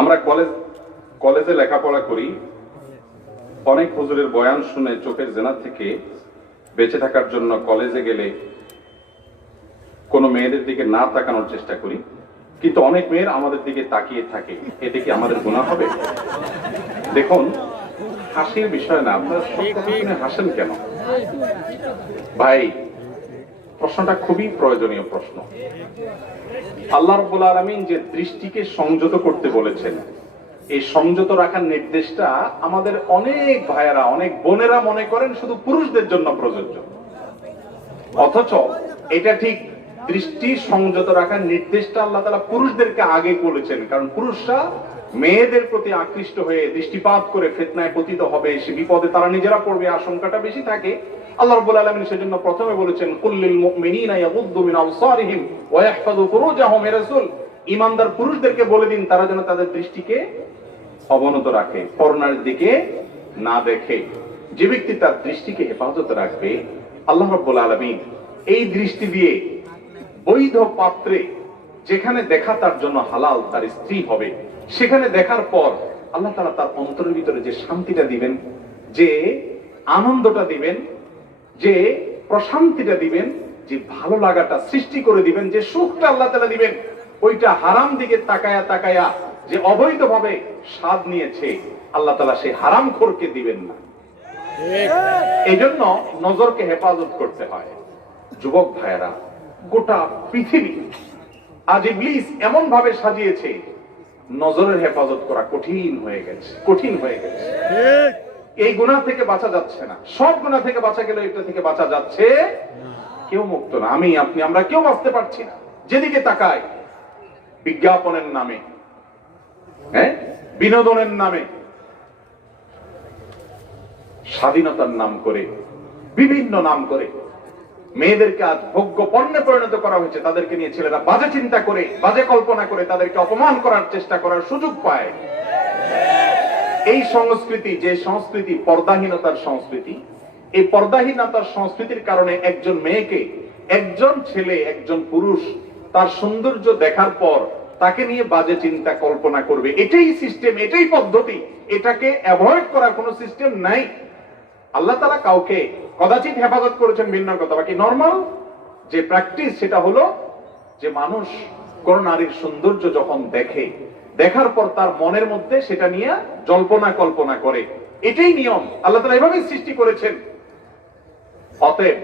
আমরা কলেজে লেখাপড়া করি, অনেক হুজুরের বয়ান শুনে চোখের জেনা থেকে বেঁচে থাকার জন্য কলেজে গেলে কোনো মেয়েদের দিকে না তাকানোর চেষ্টা করি, কিন্তু অনেক মেয়ের আমাদের দিকে তাকিয়ে থাকে। এতে কি আমাদের গুনাহ হবে? দেখুন, হাসির বিষয় না, আপনারা সব কথা শুনে হাসেন কেন ভাই? প্রশ্নটা খুবই প্রয়োজনীয় প্রশ্ন। আল্লাহ রাব্বুল আলামিন যে দৃষ্টিকে সংযত করতে বলেছেন, এই সংযত রাখার নির্দেশটা আমাদের অনেক ভাইয়েরা, অনেক বোনেরা মনে করেন শুধু পুরুষদের জন্য প্রযোজ্য, অথচ এটা ঠিক। দৃষ্টি সংযত রাখার নির্দেশটা আল্লাহ তাআলা পুরুষদেরকে আগে বলেছেন, কারণ পুরুষরা মেয়েদের প্রতি আকৃষ্ট হয়ে দৃষ্টিপাত করে ফিতনায় পতিত হবে, সে বিপদে তারা নিজেরা পড়বে, আশঙ্কাটা বেশি থাকে। আল্লাহ রাব্বুল আলামিন সেজন্য প্রথমে বলেছেন, কুল্লিল মুমিনিনা ইয়াগুদ্দু মিন আবসারিহিম ওয়া ইয়াহফাযু ফুরুজাহুম। হে রাসূল, ঈমানদার পুরুষদেরকে বলে দিন তারা যেন তাদের দৃষ্টিকে অবনত রাখে, পর্নার দিকে না দেখে। যে ব্যক্তি তার দৃষ্টিকে হেফাজত রাখবে, আল্লাহ রাব্বুল আলামিন এই দৃষ্টি দিয়ে বৈধ পাত্রে যেখানে দেখা তার জন্য হালাল, তার স্ত্রী হবে, সেখানে দেখার পর আল্লাহ তাআলা তার অন্তরের ভিতরে যে শান্তিটা দিবেন, যে আনন্দটা দিবেন, যে প্রশান্তিটা দিবেন, যে ভালো লাগাটা সৃষ্টি করে দিবেন, যে সুখটা আল্লাহ তাআলা দিবেন, ওইটা হারাম দিকে তাকায়া তাকায়া যে অবৈধভাবে স্বাদ নিয়েছে, আল্লাহ তাআলা সেই হারামখোরকে দিবেন না। এই জন্য নজরকে হেফাজত করতে হয়। যুবক ভাইয়েরা, গোটা পৃথিবী আজ ইবলিস এমন ভাবে সাজিয়েছে, নজরের হেফাজত করা কঠিন হয়ে গেছে, কঠিন হয়ে গেছে। এই গুনাহ থেকে বাঁচা যাচ্ছে না। সব গুনাহ থেকে বাঁচা গেলে এটা থেকে বাঁচা যাচ্ছে, কেউ মুক্ত না। আমি, আপনি, আমরা কেউ বাঁচতে পারছি না। যেদিকে তাকাই বিজ্ঞাপনের নামে, বিনোদনের নামে, স্বাধীনতার নাম করে, বিভিন্ন নাম করে মেয়েদেরকে আজ ভোগ্য পণ্যে পরিণত করা হয়েছে। তাদেরকে নিয়ে ছেলেরা বাজে চিন্তা করে, বাজে কল্পনা করে, তাদেরকে অপমান করার চেষ্টা করার সুযোগ পায়। এই সংস্কৃতি, যে সংস্কৃতি পর্দাহীনতার সংস্কৃতি, এই পর্দাহীনতার সংস্কৃতির কারণে একজন মেয়েকে, একজন ছেলে, একজন পুরুষ তার সৌন্দর্য দেখার পর তাকে নিয়ে বাজে চিন্তা কল্পনা করবে। এটাই সিস্টেম, এটাই পদ্ধতি। এটাকে অ্যাভয়েড করার কোনো সিস্টেম নাই। আল্লাহ তাআলা কাউকে কদাচিৎ হেফাজত করেছেন ভিন্ন কথা, বাকি নরমাল যে প্র্যাকটিস সেটা হলো যে মানুষ কোন নারীর সৌন্দর্য যখন দেখে, দেখার পর তার মনের মধ্যে সেটা নিয়ে জল্পনা কল্পনা করে। এটাই নিয়ম, আল্লাহ তাআলা এভাবেই সৃষ্টি করেছেন। অতএব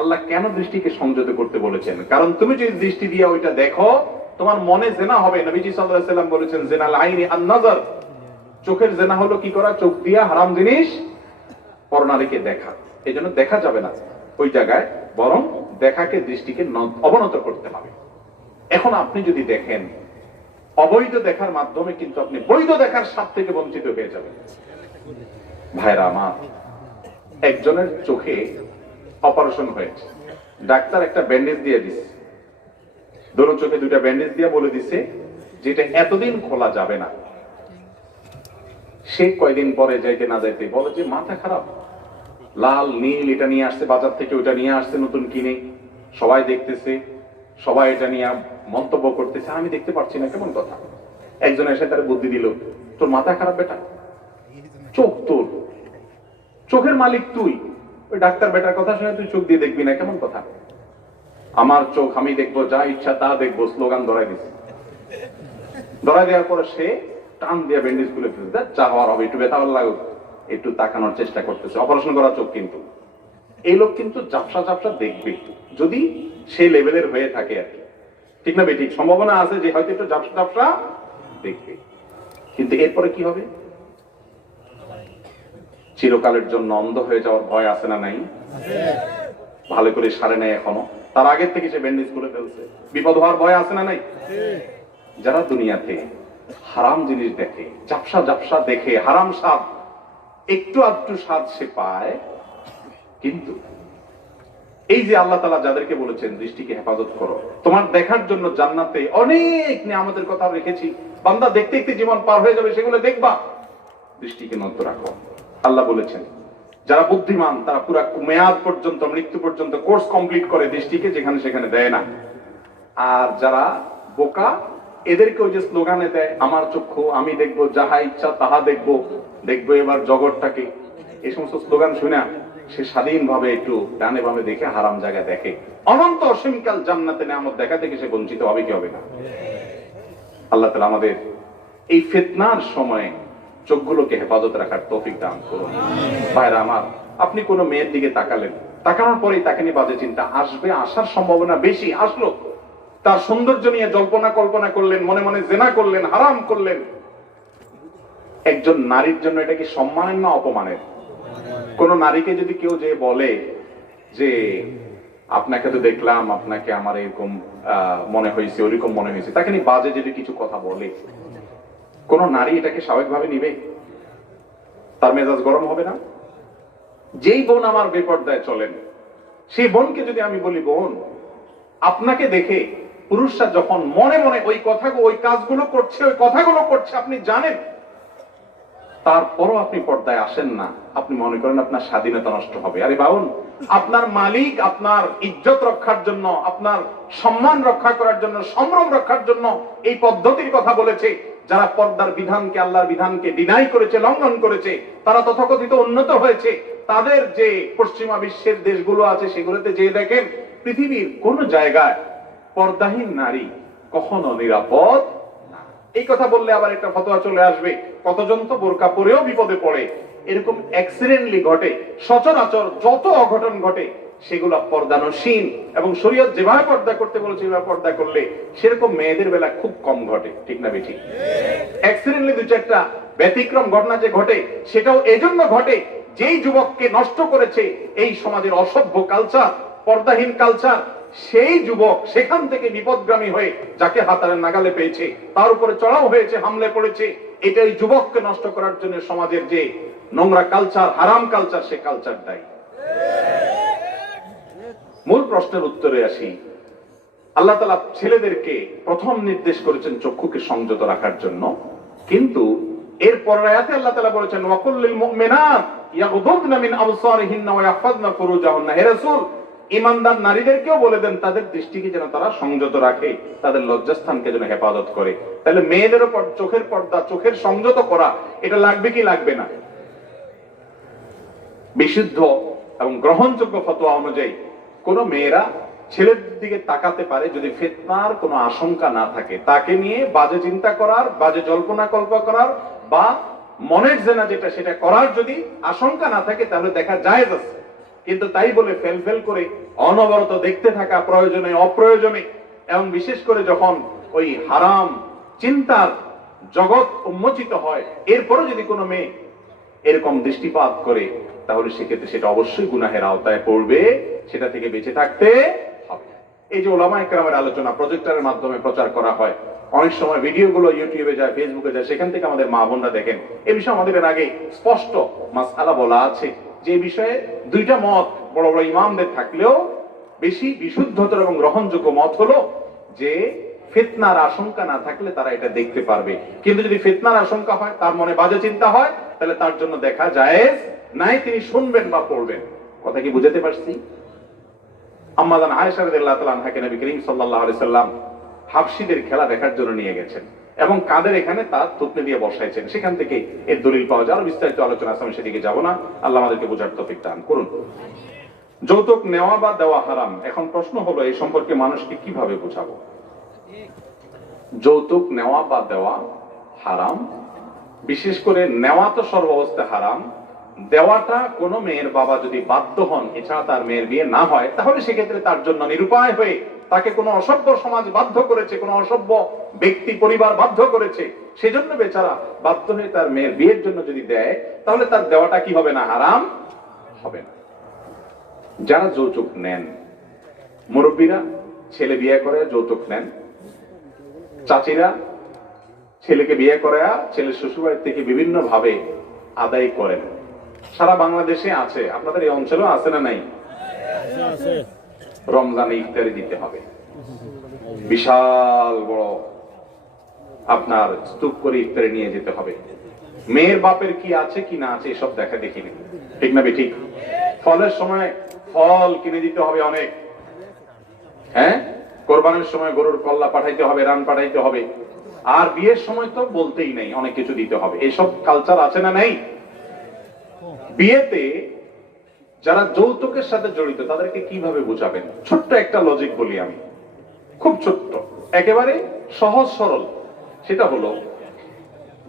আল্লাহ কেন দৃষ্টিকে সংযত করতে বলেছেন? কারণ তুমি যদি দৃষ্টি দিয়ে ওইটা দেখো, তোমার মনে জেনা হবে। নবীজি সাল্লাল্লাহু আলাইহি ওয়াসাল্লাম বলেছেন, জিনাল আইনি আন-নাজর। চোখের জেনা হলো কি করা? চোখ দিয়া হারাম জিনিস, পরনারীকে দেখা। এই জন্য দেখা যাবে না ওই জায়গায়, বরং দেখাকে, দৃষ্টিকে অবনত করতে হবে। এখন আপনি যদি দেখেন, অবৈধ দেখার মাধ্যমে কিন্তু আপনি বৈধ দেখার স্বাদ থেকে বঞ্চিত হয়ে যাবেন। ভাইরা আমার, একজনের চোখে অপারেশন হয়েছে, ডাক্তার একটা ব্যান্ডেজ দিয়ে দিছে, দুটো চোখে দুইটা ব্যান্ডেজ দিয়ে বলে দিছে যেটা এতদিন খোলা যাবে না। সে কয়দিন পরে যাইতে না যাইতে বলে যে মাথা খারাপ, লাল নীল এটা নিয়ে আসছে বাজার থেকে, ওইটা নিয়ে আসছে নতুন কিনে, সবাই দেখতেছে, সবাই এটা নিয়ে মন্তব্য করতেছে, আমি দেখতে পাচ্ছি না, কেমন কথা। একজন এসে তার বুদ্ধি দিল, তোর মাথা খারাপ বেটা, চোখ তোর, চোখের মালিক তুই, ওই ডাক্তার বেটার কথা শুনে তুই চোখ দিয়ে দেখবি না, কেমন কথা। আমার চোখ আমি দেখবো, যা ইচ্ছা তা দেখবো, স্লোগান ধরাই দিচ্ছে। ধরাই দেওয়ার পরে সে টান দিয়ে ব্যান্ডেজ খুলে ফেলছে, যা হওয়ার হবে, একটু ব্যথা লাগুক, একটু তাকানোর চেষ্টা করতেছে। অপারেশন করা চোখ, কিন্তু এই লোক কিন্তু ঝাপসা ঝাপসা দেখবে, যদি সেই লেভেলের হয়ে থাকে আর কি, ঠিক না বেঠিক? সম্ভাবনা আছে যে হয়তো একটু ঝাপসা ঝাপসা দেখবে, কিন্তু এরপরে কি হবে? চিরকালের জন্য অন্ধ হয়ে যাওয়ার ভয় আছে না নাই? ভালো করে সারে নাই এখনো, তার আগের থেকে সে ব্যান্ডেজ খুলে ফেলছে, বিপদ হওয়ার ভয় আছে না নাই? যারা দুনিয়াতে হারাম জিনিস দেখে, ঝাপসা ঝাপসা দেখে, হারাম স্বাদ, একটু আধটু স্বাদ সে পায়, কিন্তু এই যে আল্লাহ তাআলা যাদেরকে বলেছেন দৃষ্টিকে হেফাজত করো, তোমার দেখার জন্য জান্নাতে অনেক নিয়ামতের কথা রেখেছি, বান্দা দেখতে দেখতে জীবন পার হয়ে যাবে, সেগুলো দেখবা, দৃষ্টিকে নজর রাখো। আল্লাহ বলেছেন যারা বুদ্ধিমান তারা পুরা মেয়াদ পর্যন্ত, মৃত্যু পর্যন্ত কোর্স কমপ্লিট করে দৃষ্টিকে, যেখানে সেখানে দেয় না। আর যারা বোকা এদেরকে ওই যে স্লোগানে দেয়, আমার চক্ষু আমি দেখবো, যাহা ইচ্ছা তাহা দেখবো, দেখবো এবার জগৎটাকে, এই সমস্ত স্লোগান শুনে সে স্বাধীনভাবে একটু ডানে বামে দেখে হারাম জায়গা দেখে, অনন্ত অসীমকাল জান্নাতে নেয়ামত দেখা থেকে সে বঞ্চিত হবে কি হবে না? আল্লাহ তাআলা আমাদের এই ফিতনার সময়ে চোখগুলোকে হেফাজত রাখার তৌফিক দান করুন। ভাইরা আমার, আপনি কোনো মেয়ের দিকে তাকালেন, তাকানোর পরেই তাকে নিয়ে বাজে চিন্তা আসবে, আসার সম্ভাবনা বেশি, আসলো, তার সৌন্দর্য নিয়ে জল্পনা কল্পনা করলেন, মনে মনে জেনা করলেন, হারাম করলেন। একজন নারীর জন্য এটা কি সম্মানের না অপমানের? কোন নারীকে যদি কেউ যে বলে যে আপনাকে তো দেখলাম, আপনাকে আমার এরকম মনে হয়েছে, ওরকম মনে হয়েছে, তাকে নিয়ে বাজে যদি কিছু কথা বলে, কোন নারী এটাকে স্বাভাবিকভাবে নিবে? তার মেজাজ গরম হবে না? যেই বোন আমার বেপরদায় চলেন, সেই বোনকে যদি আমি বলি, বোন আপনাকে দেখে পুরুষরা যখন মনে মনে ওই কথাগুলো, ওই কাজগুলো করছে, ওই কথাগুলো করছে, আপনি জানেন, তারপরও আপনি পর্দায় আসেন না, আপনি মনে করেন আপনার স্বাধীনতা নষ্ট হবে। আরে বাউন, আপনার মালিক আপনার ইজ্জত রক্ষার জন্য, আপনার সম্মান রক্ষা করার জন্য, সম্ভ্রম রক্ষার জন্য এই পদ্ধতির কথা বলেছে। যারা পর্দার বিধানকে, আল্লাহর বিধানকে ডিনাই করেছে, লঙ্ঘন করেছে, তারা তথাকথিত উন্নত হয়েছে। তাদের যে পশ্চিমা বিশ্বের দেশগুলো আছে, সেগুলোতে যে দেখেন পৃথিবীর কোন জায়গায় পর্দাহীন নারী কখনো নিরাপদ না। এই কথা বললে আবার একটা ফতোয়া চলে আসবে, কতজন তো বোরকা পরেও বিপদে পড়ে। এরকম অ্যাক্সিডেন্টলি ঘটে, সচরাচর যত অঘটন ঘটে সেগুলো পর্দানসীন, এবং শরীয়ত যেভাবে পর্দা করতে বলেছে সেভাবে পর্দা করলে সেরকম মেয়েদের বেলা খুব কম ঘটে, ঠিক না বেঠিক? অ্যাক্সিডেন্টলি দু চারটা ব্যতিক্রম ঘটনা যে ঘটে, সেটাও এজন্য ঘটে যেই যুবককে নষ্ট করেছে এই সমাজের অসভ্য কালচার, পর্দাহীন কালচার, সেই যুবক সেখান থেকে বিপদগামী হয়ে যাকে হাতারের নাগালে পেয়েছে, তার উপরে চড়াও হয়েছে, হামলে পড়েছে। এটা এই যুবককে নষ্ট করার জন্য সমাজের যে নোংরা কালচার, হারাম কালচার, সে কালচার দায়ী। মূল প্রশ্নের উত্তরে আসি। আল্লাহ তাআলা ছেলেদেরকে প্রথম নির্দেশ করেছেন চক্ষুকে সংযত রাখার জন্য, কিন্তু এর পরের আয়াতে আল্লাহ তাআলা বলেছেন ওয়াকুল লিল মুমিনাত ইয়াগদুদনা মিন আবসারিহিন্না ওয়া ইয়াহফাযনা ফুরুজাহুন্না। হে রাসূল, ঈমানদার নারীদেরকেও বলে দেন তাদের দৃষ্টিকে যেন তারা সংযত রাখে, তাদের লজ্জাস্থানকে যেন হেফাজত করে। তাহলে মেয়েদের উপর চোখের পর্দা, চোখের সংযত করা, এটা লাগবে কি লাগবে না? বিশুদ্ধ এবং গ্রহণযোগ্য ফতোয়া অনুযায়ী কোন মেয়েরা ছেলের দিকে তাকাতে পারে যদি ফিতনার কোনো আশঙ্কা না থাকে, তাকে নিয়ে বাজে চিন্তা করার, বাজে জল্পনা কল্পনা করার বা মনের জেনা যেটা সেটা করার যদি আশঙ্কা না থাকে, তাহলে দেখা জায়েজ আছে। কিন্তু তাই বলে ফেল করে অনবরত দেখতে থাকা, প্রয়োজনে অপ্রয়োজনে, এবং বিশেষ করে যখন ওই হারাম চিন্তার জগৎ উন্মোচিত হয়, এরপরে যদি কোনো মেয়ে এরকম দৃষ্টিপাত করে, তাহলে সেক্ষেত্রে সেটা অবশ্যই গুনাহের আওতায় পড়বে, সেটা থেকে বেঁচে থাকতে হবে। এই যে ওলামায়ে কেরামের আলোচনা প্রজেক্টরের মাধ্যমে প্রচার করা হয়, অনেক সময় ভিডিওগুলো ইউটিউবে যায়, ফেসবুকে যায়, সেখান থেকে আমাদের মা বোনরা দেখেন। এই বিষয়ে আমাদের এর আগে স্পষ্ট মাসআলা বলা আছে যে বিষয়ে দুইটা মত বড় বড় ইমামদের থাকলেও বেশি বিশুদ্ধতর এবং গ্রহণযোগ্য মত হলো যে ফিতনার আশঙ্কা না থাকলে তারা এটা দেখতে পারবে, কিন্তু যদি ফিতনার আশঙ্কা হয়, তার মনে বাজে চিন্তা হয়, তাহলে তার জন্য দেখা জায়েজ নাই, তিনি শুনবেন বা পড়বেন। কথা কি বুঝাতে পারছি? আম্মা জান আয়েশা রাদিয়াল্লাহু তাআলা আনহাকে নবী করিম সাল্লাল্লাহু আলাইহি সাল্লাম হাবশীদের খেলা দেখার জন্য নিয়ে গেছেন এবং কাদের এখানে তার থুতনি দিয়ে বসাইছেন। সেখান থেকে এর দলিল পাওয়া যায়। আরো বিস্তারিত আলোচনা আছে, আমি সেদিকে যাব না। আল্লাহ আমাদেরকে বোঝার তৌফিক দান করুন। যৌতুক নেওয়া বা দেওয়া হারাম। এখন প্রশ্ন হলো এই সম্পর্কে মানুষকে কিভাবে বোঝাবো? যৌতুক নেওয়া বা দেওয়া হারাম। বিশেষ করে নেওয়া তো সর্বাবস্থায় হারাম, দেওয়াটা কোনো মেয়ের বাবা যদি বাধ্য হন, এছাড়া তার মেয়ের বিয়ে না হয়, তাহলে সেক্ষেত্রে তার জন্য নিরুপায় হয়ে তাকে কোনো অসভ্য সমাজ বাধ্য করেছে, কোনো অসভ্য ব্যক্তি পরিবার বাধ্য করেছে, সেজন্য বেচারা বাধ্য হয়ে তার মেয়ের বিয়ের জন্য যদি দেয়, তাহলে তার দেওয়াটা কি হবে না? হারাম হবে না। যারা যৌতুক নেন, মুরব্বীরা ছেলে বিয়ে করে যৌতুক নেন, চাচিরা ছেলেকে বিয়ে করে ছেলের শ্বশুরবাড়ি থেকে বিভিন্ন ভাবে আদায় করেন। সারা বাংলাদেশে আছে, আপনাদের এই অঞ্চলেও আছে না নাই? রমজানে ইফতারি দিতে হবে, বিশাল বড় আপনার স্তূপ করে ইফতারি নিয়ে যেতে হবে। মেয়ের বাপের কি আছে কি না আছে এসব দেখা দেখি নেই, ঠিক না বেঠিক? ফলের সময় ফল কিনে দিতে হবে অনেক, হ্যাঁ, কোরবানির সময় গরুর কল্লা পাঠাইতে হবে, রান পাঠাইতে হবে, আর বিয়ের সময় তো বলতেই নেই, অনেক কিছু দিতে হবে, এসব কালচার আছে না নেই? বিয়েতে যারা যৌতুকের সাথে জড়িত তাদেরকে কিভাবে বুঝাবেন? ছোট্ট একটা লজিক বলি আমি, খুব ছোট্ট, একেবারে সহজ সরল। সেটা হলো,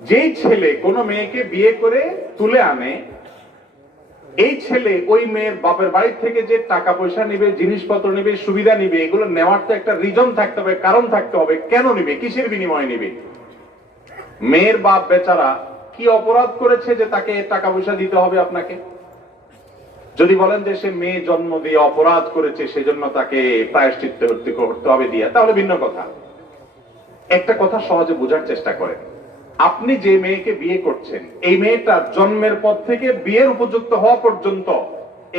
যেই ছেলে কোনো মেয়েকে বিয়ে করে তুলে আনে, এই ছেলে ওই মেয়ের বাপের বাড়ি থেকে যে টাকা পয়সা নিবে, জিনিসপত্র নিবে, সুবিধা নিবে, এগুলো নেওয়ার তো একটা রিজন থাকতে হবে, কারণ থাকতে হবে। কেন নিবে, কিসের বিনিময়ে নিবে? মেয়ের বাপ বেচারা কি অপরাধ করেছে যে তাকে টাকা পয়সা দিতে হবে আপনাকে? যদি বলেন যে সে মেয়ে জন্ম দিয়ে অপরাধ করেছে, সেজন্য তাকে প্রায়শ্চিত্ত করতে হবে দিয়া, তাহলে ভিন্ন কথা। একটা কথা সহজে বোঝার চেষ্টা করেন। আপনি যে মেয়েকে বিয়ে করছেন, এই মেয়েটা জন্মের পর থেকে বিয়ের উপযুক্ত হওয়া পর্যন্ত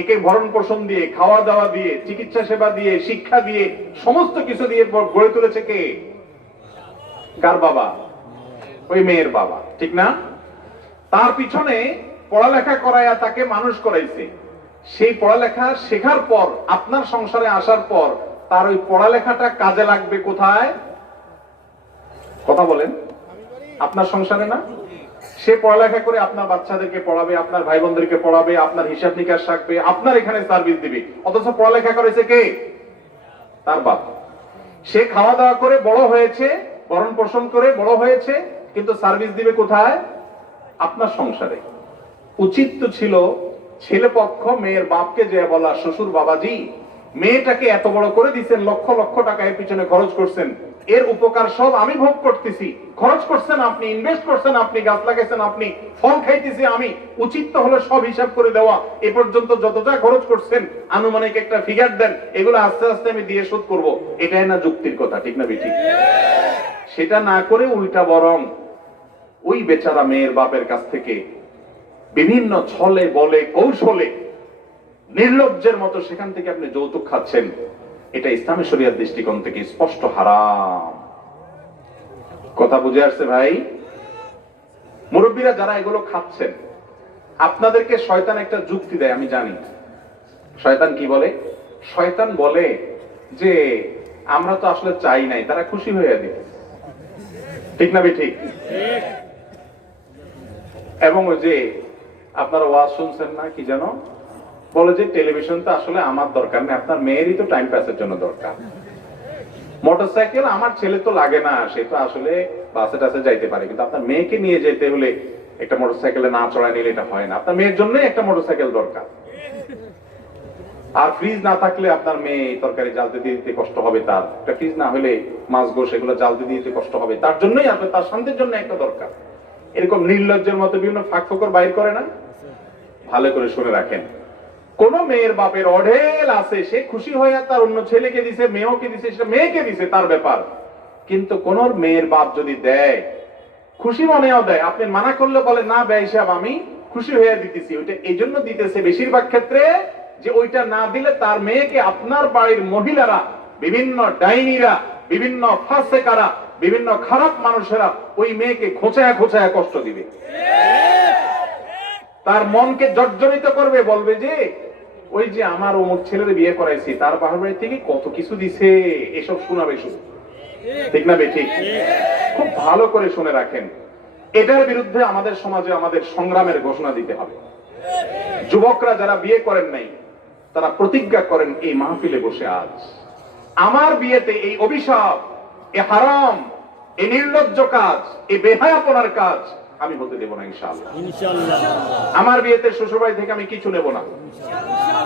একে ভরণ পোষণ দিয়ে, খাওয়া দাওয়া দিয়ে, চিকিৎসা সেবা দিয়ে, শিক্ষা দিয়ে, সমস্ত কিছু দিয়ে গড়ে তুলেছে কে? কার বাবা? ওই মেয়ের বাবা, ঠিক না? তার পিছনে পড়ালেখা করাইয়া তাকে মানুষ করাইছে। সেই পড়ালেখা শেখার পর, আপনার সংসারে আসার পর, তার ওই পড়ালেখাটা কাজে লাগবে কোথায়? কথা বলেন, আপনার সংসারে না? সে পড়ালেখা করে আপনার বাচ্চাদেরকে পড়াবে, আপনার ভাই বোনদেরকে পড়াবে, আপনার হিসাব নিকাশ রাখবে, আপনার এখানে সার্ভিস দিবে। অথচ পড়ালেখা করেছে কে? তার বাপ। সে খাওয়া দাওয়া করে বড় হয়েছে, ভরণ পোষণ করে বড় হয়েছে, কিন্তু সার্ভিস দিবে কোথায়? আপনার সংসারে। উচিত তো ছিল ছেলে পক্ষ মেয়ের বাপকে যে বলা, শ্বশুর বাবাজি, মেয়েটাকে এত বড় করে দিচ্ছেন, লক্ষ লক্ষ টাকা এর পিছনে খরচ করছেন, এর উপকার সব আমি ভোগ করতেছি, খরচ করছেন আপনি, ইনভেস্ট করছেন আপনি, গাছ লাগাইছেন আপনি, ফল খাইতেছি আমি, উচিত তো হলো সব হিসাব করে দেওয়া। এ পর্যন্ত যতটা খরচ করছেন আনুমানিক একটা ফিগার দেন, এগুলো আস্তে আস্তে আমি দিয়ে শোধ করব। এটাই না যুক্তির কথা, ঠিক না বেঠিক? সেটা না করে উল্টা বরং ওই বেচারা মেয়ের বাপের কাছ থেকে বিভিন্ন ছলে বলে কৌশলে নির্লজ্জের মতো সেখান থেকে আপনি যৌতুক খাচ্ছেন। এটা ইসলামী শরিয়ার দৃষ্টিকোণ থেকে স্পষ্ট হারাম। কথা বুঝে আসছে ভাই? মুরব্বীরা যারা এগুলো খাচ্ছেন, আপনাদেরকে শয়তান একটা যুক্তি দেয়, আমি জানি। শয়তান কি বলে? শয়তান বলে যে আমরা তো আসলে চাই নাই, তারা খুশি হয়ে দিবে, ঠিক না ঠিক? এবং ওই যে আপনারা ওয়াজ শুনছেন না, কি যেন বলে যে টেলিভিশন তো আসলে আমার দরকার নেই, আপনার মেয়েরই তো টাইম পাসের জন্য দরকার। মোটরসাইকেল আমার ছেলে তো লাগে না, সে তো আসলে বাসে টাসে যাইতে পারে, কিন্তু আপনার মেয়েকে নিয়ে যেতে হলে একটা মোটরসাইকেলে না চড়ায় নিলে এটা হয় না। আপনার মেয়ের জন্যই একটা মোটরসাইকেল দরকার। আর ফ্রিজ না থাকলে আপনার মেয়ে তরকারি জ্বালতে দিতে কষ্ট হবে, তার একটা ফ্রিজ না হলে মাছ গোশ এগুলো জ্বালতে দিতে কষ্ট হবে, তার জন্যই আপনার, তার শান্তির জন্য একটা দরকার। এরকম নির্লজ্জের মতো বিভিন্ন ফাঁক ফোকর বাইর করে না? ভালো করে শুনে রাখেন, কোন মেয়ের বাপের অঢেল আছে, সে খুশি হয়ে তার অন্য ছেলেকে দিছে, মেয়েকে দিছে, সেটা মেয়েকে দিছে, তার ব্যাপার। কিন্তু কোন মেয়ের বাপ যদি দেয়, খুশি মনেও দেয়, আপনি মানা করলে বলে না ব্যয় হিসাব আমি খুশি হয়ে দিতেছি, ওইটা এই জন্য দিতেছে বেশিরভাগ ক্ষেত্রে যে ওইটা না দিলে তার মেয়েকে আপনার বাড়ির মহিলারা, বিভিন্ন ডাইনিরা, বিভিন্ন ফাসেকারা, বিভিন্ন খারাপ মানুষেরা ওই মেয়েকে খোঁচায়া খোঁচায়া কষ্ট দিবে, তার মনকে জর্জরিত করবে, বলবে যে ওই যে আমার অমুক ছেলের বিয়ে করাইছি, তার বাবার বাড়ি থেকে কত কিছু দিছে, এসব শোনাবে শুধু, ঠিক না ঠিক? খুব ভালো করে শুনে রাখেন, এটার বিরুদ্ধে আমাদের সমাজে আমাদের সংগ্রামের ঘোষণা দিতে হবে। যুবকরা যারা বিয়ে করেন নাই, তারা প্রতিজ্ঞা করেন এই মাহফিলে বসে, আজ আমার বিয়েতে এই অভিশাপ, এই হারাম, এই নির্লজ্জ কাজ, এই বেহায়াপনার কাজ আমি হতে দেব না ইনশাআল্লাহ। আমার বিয়েতে শ্বশুরবাড়ি থেকে আমি কিছু নেব না,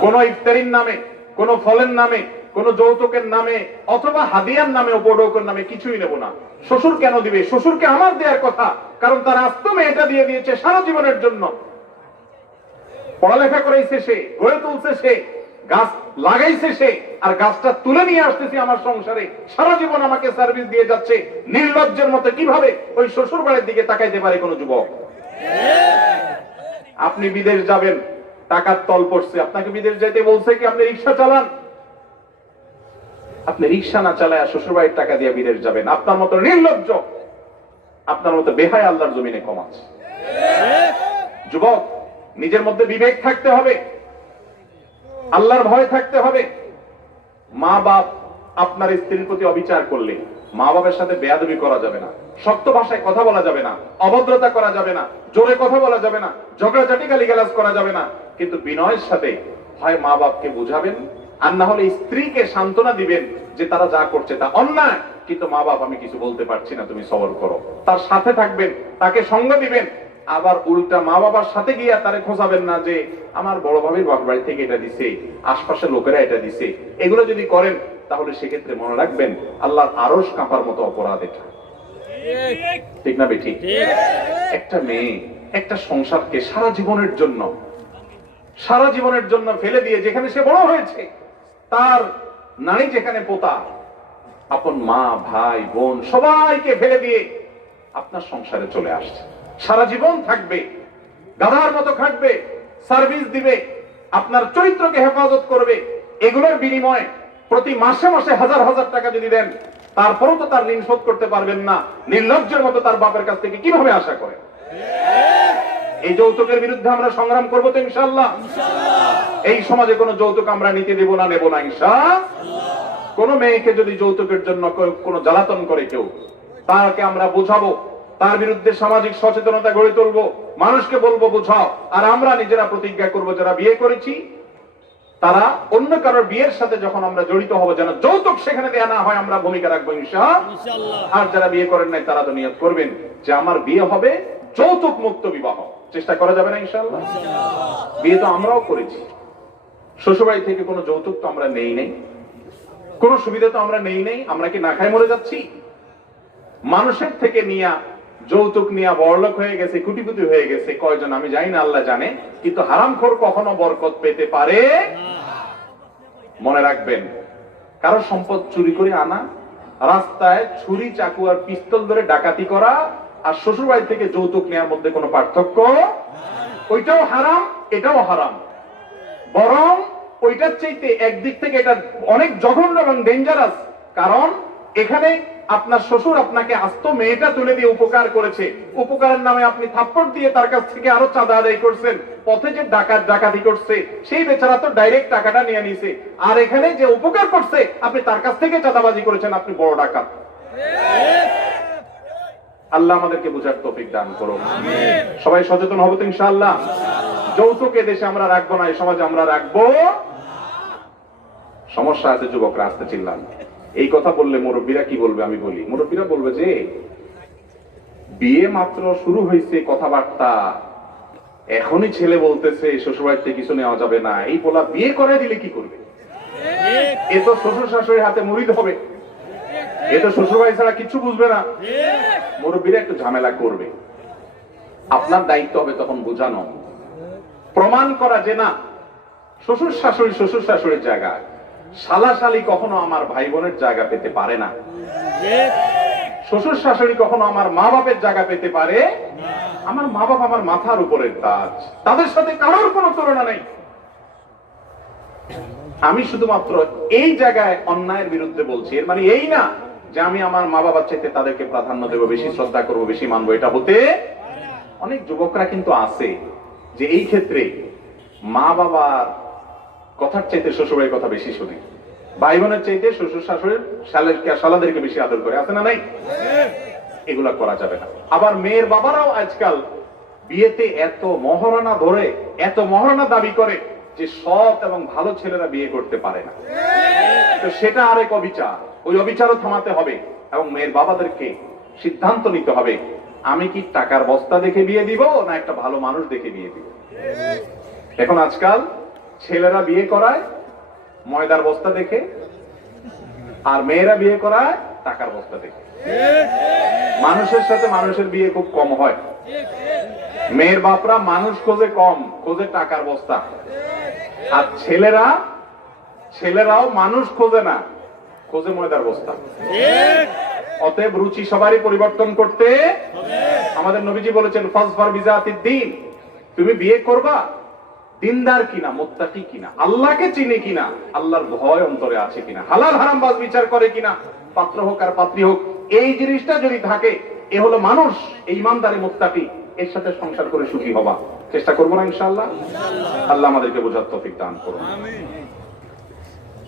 কোন ইফতারির নামে, কোন ফলের নামে, কোন যৌতুকের নামে, অথবা হাদিয়ার নামে, উপঢৌকের নামে কিছুই নেব না। শ্বশুর কেন দিবে? শ্বশুরকে আমার দেওয়ার কথা, কারণ তার আস্ত মেয়েটা দিয়ে দিয়েছে সারা জীবনের জন্য, পড়ালেখা করাইছে সে, গড়ে তুলছে সে, গাছ লাগাইছে সে, আর গাছটা তুলে নিয়ে আসতেছি আমার সংসারে, সারা জীবন আমাকে সার্ভিস দিয়ে যাচ্ছে। নির্লজ্জের মতো কিভাবে ওই শ্বশুর বাড়ির দিকে তাকাইতে পারে কোন যুবক? আপনি বিদেশ যাবেন, টাকার তল পড়ছে, আপনাকে বিদেশ যেতে বলছে কি আপনি রিক্সা চালান? আপনি রিক্সা না চালায় শ্বশুর বাড়ির টাকা দিয়ে বিদেশ যাবেন? আপনার মতো নির্লজ্জ, আপনার মতো বেহায়া আল্লাহর জমিনে কম আছে। যুবক, নিজের মধ্যে বিবেক থাকতে হবে, আল্লাহর ভয় থাকতে হবে। মা বাপ আপনার স্ত্রীর প্রতি অবিচার করলে মা বাবার সাথে বেয়াদবি করা যাবে না। শক্ত ভাষায় কথা বলা যাবে না, অভদ্রতা করা যাবে না, জোরে কথা বলা যাবে না, ঝগড়াঝাটি গালিগালাজ করা যাবে না, কিন্তু বিনয়ের সাথে হয় মা বাপকে বুঝাবেন, আর না হলে স্ত্রীকে সান্ত্বনা দিবেন যে তারা যা করছে তা অন্যায়, কিন্তু মা বাপ আমি কিছু বলতে পারছি না, তুমি সবর করো। তার সাথে থাকবেন, তাকে সঙ্গ দিবেন। আবার উল্টা মা বাবার সাথে গিয়া তারে খোঁজাবেন না যে আমার বড় ভাবির বাপ বাড়ি থেকে এটা দিছে, আশপাশের লোকেরা এটা দিছে। এগুলো যদি করেন তাহলে সেক্ষেত্রে মনে রাখবেন আল্লাহর আরশ কাঁপার মতো অপরাধ এটা। ঠিক না বেঠি? একটা মেয়ে একটা সংসারকে সারা জীবনের জন্য ফেলে দিয়ে যেখানে সে বড় হয়েছে, তার নারী যেখানে পোতা, আপন মা ভাই বোন সবাইকে ফেলে দিয়ে আপনার সংসারে চলে আসছে, সারা জীবন থাকবে, গাধার মতো খাটবে, সার্ভিস দিবে, আপনার চরিত্রকে হেফাজত করবে। এগুলোর বিনিময়ে প্রতি মাসে মাসে হাজার হাজার টাকা যদি দেন, তারপরও তো তার ঋণ শোধ করতে পারবেন না। নির্লজ্জের মতো তার বাপের কাছ থেকে কিভাবে আশা করে? এই যৌতুকের বিরুদ্ধে আমরা সংগ্রাম করবো তো ইনশাআল্লাহ। এই সমাজে কোনো যৌতুক আমরা নিতে দেব না, নেব না ইনশাআল্লাহ। কোন মেয়েকে যদি যৌতুকের জন্য কোনো জ্বালাতন করে কেউ, তাকে আমরা বুঝাবো, তার বিরুদ্ধে সামাজিক সচেতনতা গড়ে তুলবো, মানুষকে বলবো বুঝাও। আর আমরা নিজেরা প্রতিজ্ঞা করবো, যারা বিয়ে করেছি তারা অন্য কারোর বিয়ের সাথে যখন আমরা জড়িত হবো যেন যৌতুক সেখানে দেয়া না হয়, আমরা ভূমিকা রাখবো ইনশাআল্লাহ। আর যারা বিয়ে করেন নাই তারা তো নিয়ত করবেন যে আমার বিয়ে হবে যৌতুক মুক্ত বিবাহ। চেষ্টা করা যাবে না ইনশাআল্লাহ? বিয়ে তো আমরাও করেছি, শ্বশুরবাড়ি থেকে কোনো যৌতুক তো আমরা নেই নেই, কোন সুবিধা তো আমরা নেই নেই। আমরা কি না খাই মরে যাচ্ছি? মানুষের থেকে নিয়া যৌতুক নিয়া বড়লোক হয়ে গেছে, কোটিপতি হয়ে গেছে কয়জন আমি জানি না, আল্লাহ জানে। কিন্তু হারামখোর কখনো বরকত পেতে পারে? মনে রাখবেন, কারো সম্পদ চুরি করে আনা, রাস্তায় ছুরি চাকু আর পিস্তল ধরে ডাকাতি করা আর শ্বশুরবাড়ি থেকে যৌতুক নেওয়ার মধ্যে কোনো পার্থক্য? ওইটাও হারাম, এটাও হারাম। বরং ওইটার চাইতে একদিক থেকে এটা অনেক জঘন্য এবং ডেঞ্জারাস। কারণ এখানে আপনার শ্বশুর আপনাকে আস্ত মেয়েটা তুলে দিয়ে উপকার করেছে, উপকারের নামে আপনি থাপ্পড় দিয়ে তার কাছ থেকে আরো চাঁদা আদায় করছেন। পথে যে ডাকাতি করছে সেই বেচারা তো ডাইরেক্ট টাকাটা নিয়ে নিছে, আর এখানে যে উপকার করছে আপনি তার কাছ থেকে চাঁদাবাজি করেছেন, আপনি বড় ডাকাত। আল্লাহ আমাদেরকে বুঝার তৌফিক দান করুন। সবাই সচেতন হবো তো ইনশাআল্লাহ। যৌতুক দেশে আমরা রাখবো না, এই সমাজে আমরা রাখবো। সমস্যা আছে, যুবকরা আসতে চিল্লান। এই কথা বললে মুরব্বীরা কি বলবে? আমি বলি, মুরব্বীরা বলবে যে বিয়ে মাত্র শুরু হয়েছে, কথাবার্তা এখনই ছেলে বলতেছে শ্বশুরবাড়ি থেকে কিছু নেওয়া যাবে না, এই পোলা বিয়ে করে দিলে কি করবে? এ তো শ্বশুর শাশুড়ির হাতে মুরিদ হবে, এ তো শ্বশুরবাড়ি ছাড়া কিছু বুঝবে না। মুরব্বীরা একটু ঝামেলা করবে, আপনার দায়িত্ব হবে তখন বোঝানো, প্রমাণ করা যে না, শ্বশুর শাশুড়ির জায়গা, শালা শালি কখনো আমার ভাই বোনের জায়গা পেতে পারে না, শ্বশুর শাশুড়ি কখনো আমার মা বাপের জায়গা পেতে পারে। আমার মা বাপ আমার মাথার উপরের তাজ, তাদের সাথে কারোর কোনো তুলনা নেই। আমি শুধুমাত্র এই জায়গায় অন্যায়ের বিরুদ্ধে বলছি, এর মানে এই না যে আমি আমার মা বাবার চাইতে তাদেরকে প্রাধান্য দেবো, বেশি শ্রদ্ধা করবো, বেশি মানবো। এটা হতে অনেক যুবকরা কিন্তু আছে যে এই ক্ষেত্রে মা বাবার কথার চাইতে শ্বশুরের কথা বেশি শুনে, ভাই বোনের চাইতে শ্বশুর শাশুড়ির শালাদেরকে বেশি আদর করে, আছে না নাই? এগুলা করা যাবে না। আবার মেয়ের বাবারাও আজকাল বিয়েতে এত মহারণা ধরে, এত মহারণা দাবি করে যে সৎ এবং ভালো ছেলেরা বিয়ে করতে পারে না। তো সেটা আরেক অবিচার, ওই অবিচারও থামাতে হবে এবং মেয়ের বাবাদেরকে সিদ্ধান্ত নিতে হবে, আমি কি টাকার বস্তা দেখে বিয়ে দিব না একটা ভালো মানুষ দেখে বিয়ে দিব। এখন আজকাল ছেলেরা বিয়ে করায় ময়দার বস্তা দেখে, আর মেয়েরা বিয়ে করায় টাকার বস্তা দেখে। মানুষের সাথে মানুষের বিয়ে খুব কম হয়। মেয়ের বাপরা মানুষ খোঁজে কম, খোঁজে টাকার বস্তা। আর ছেলেরাও মানুষ খোঁজে না, খোঁজে ময়দার বস্তা। অতএব রুচি সবারই পরিবর্তন করতে। আমাদের নবীজি বলেছেন ফাজফার বিজাতিদ দ্বীন, তুমি বিয়ে করবা দিনদার কিনা, মুত্তাকি কিনা, আল্লাহকে চিনে কিনা, আল্লাহর ভয় অন্তরে আছে কিনা, হালাল হারাম বাজ বিচার করে কিনা, পাত্র হোক আর পাত্রী হোক, এই জিনিসটা যদি থাকে, এ হলো মানুষ, এই ইমানদারি মুত্তাকি, এর সাথে সংসার করে সুখী হবা। চেষ্টা করবো না ইনশাআল্লাহ? আল্লাহ আমাদেরকে বোঝার তৌফিক দান করুন।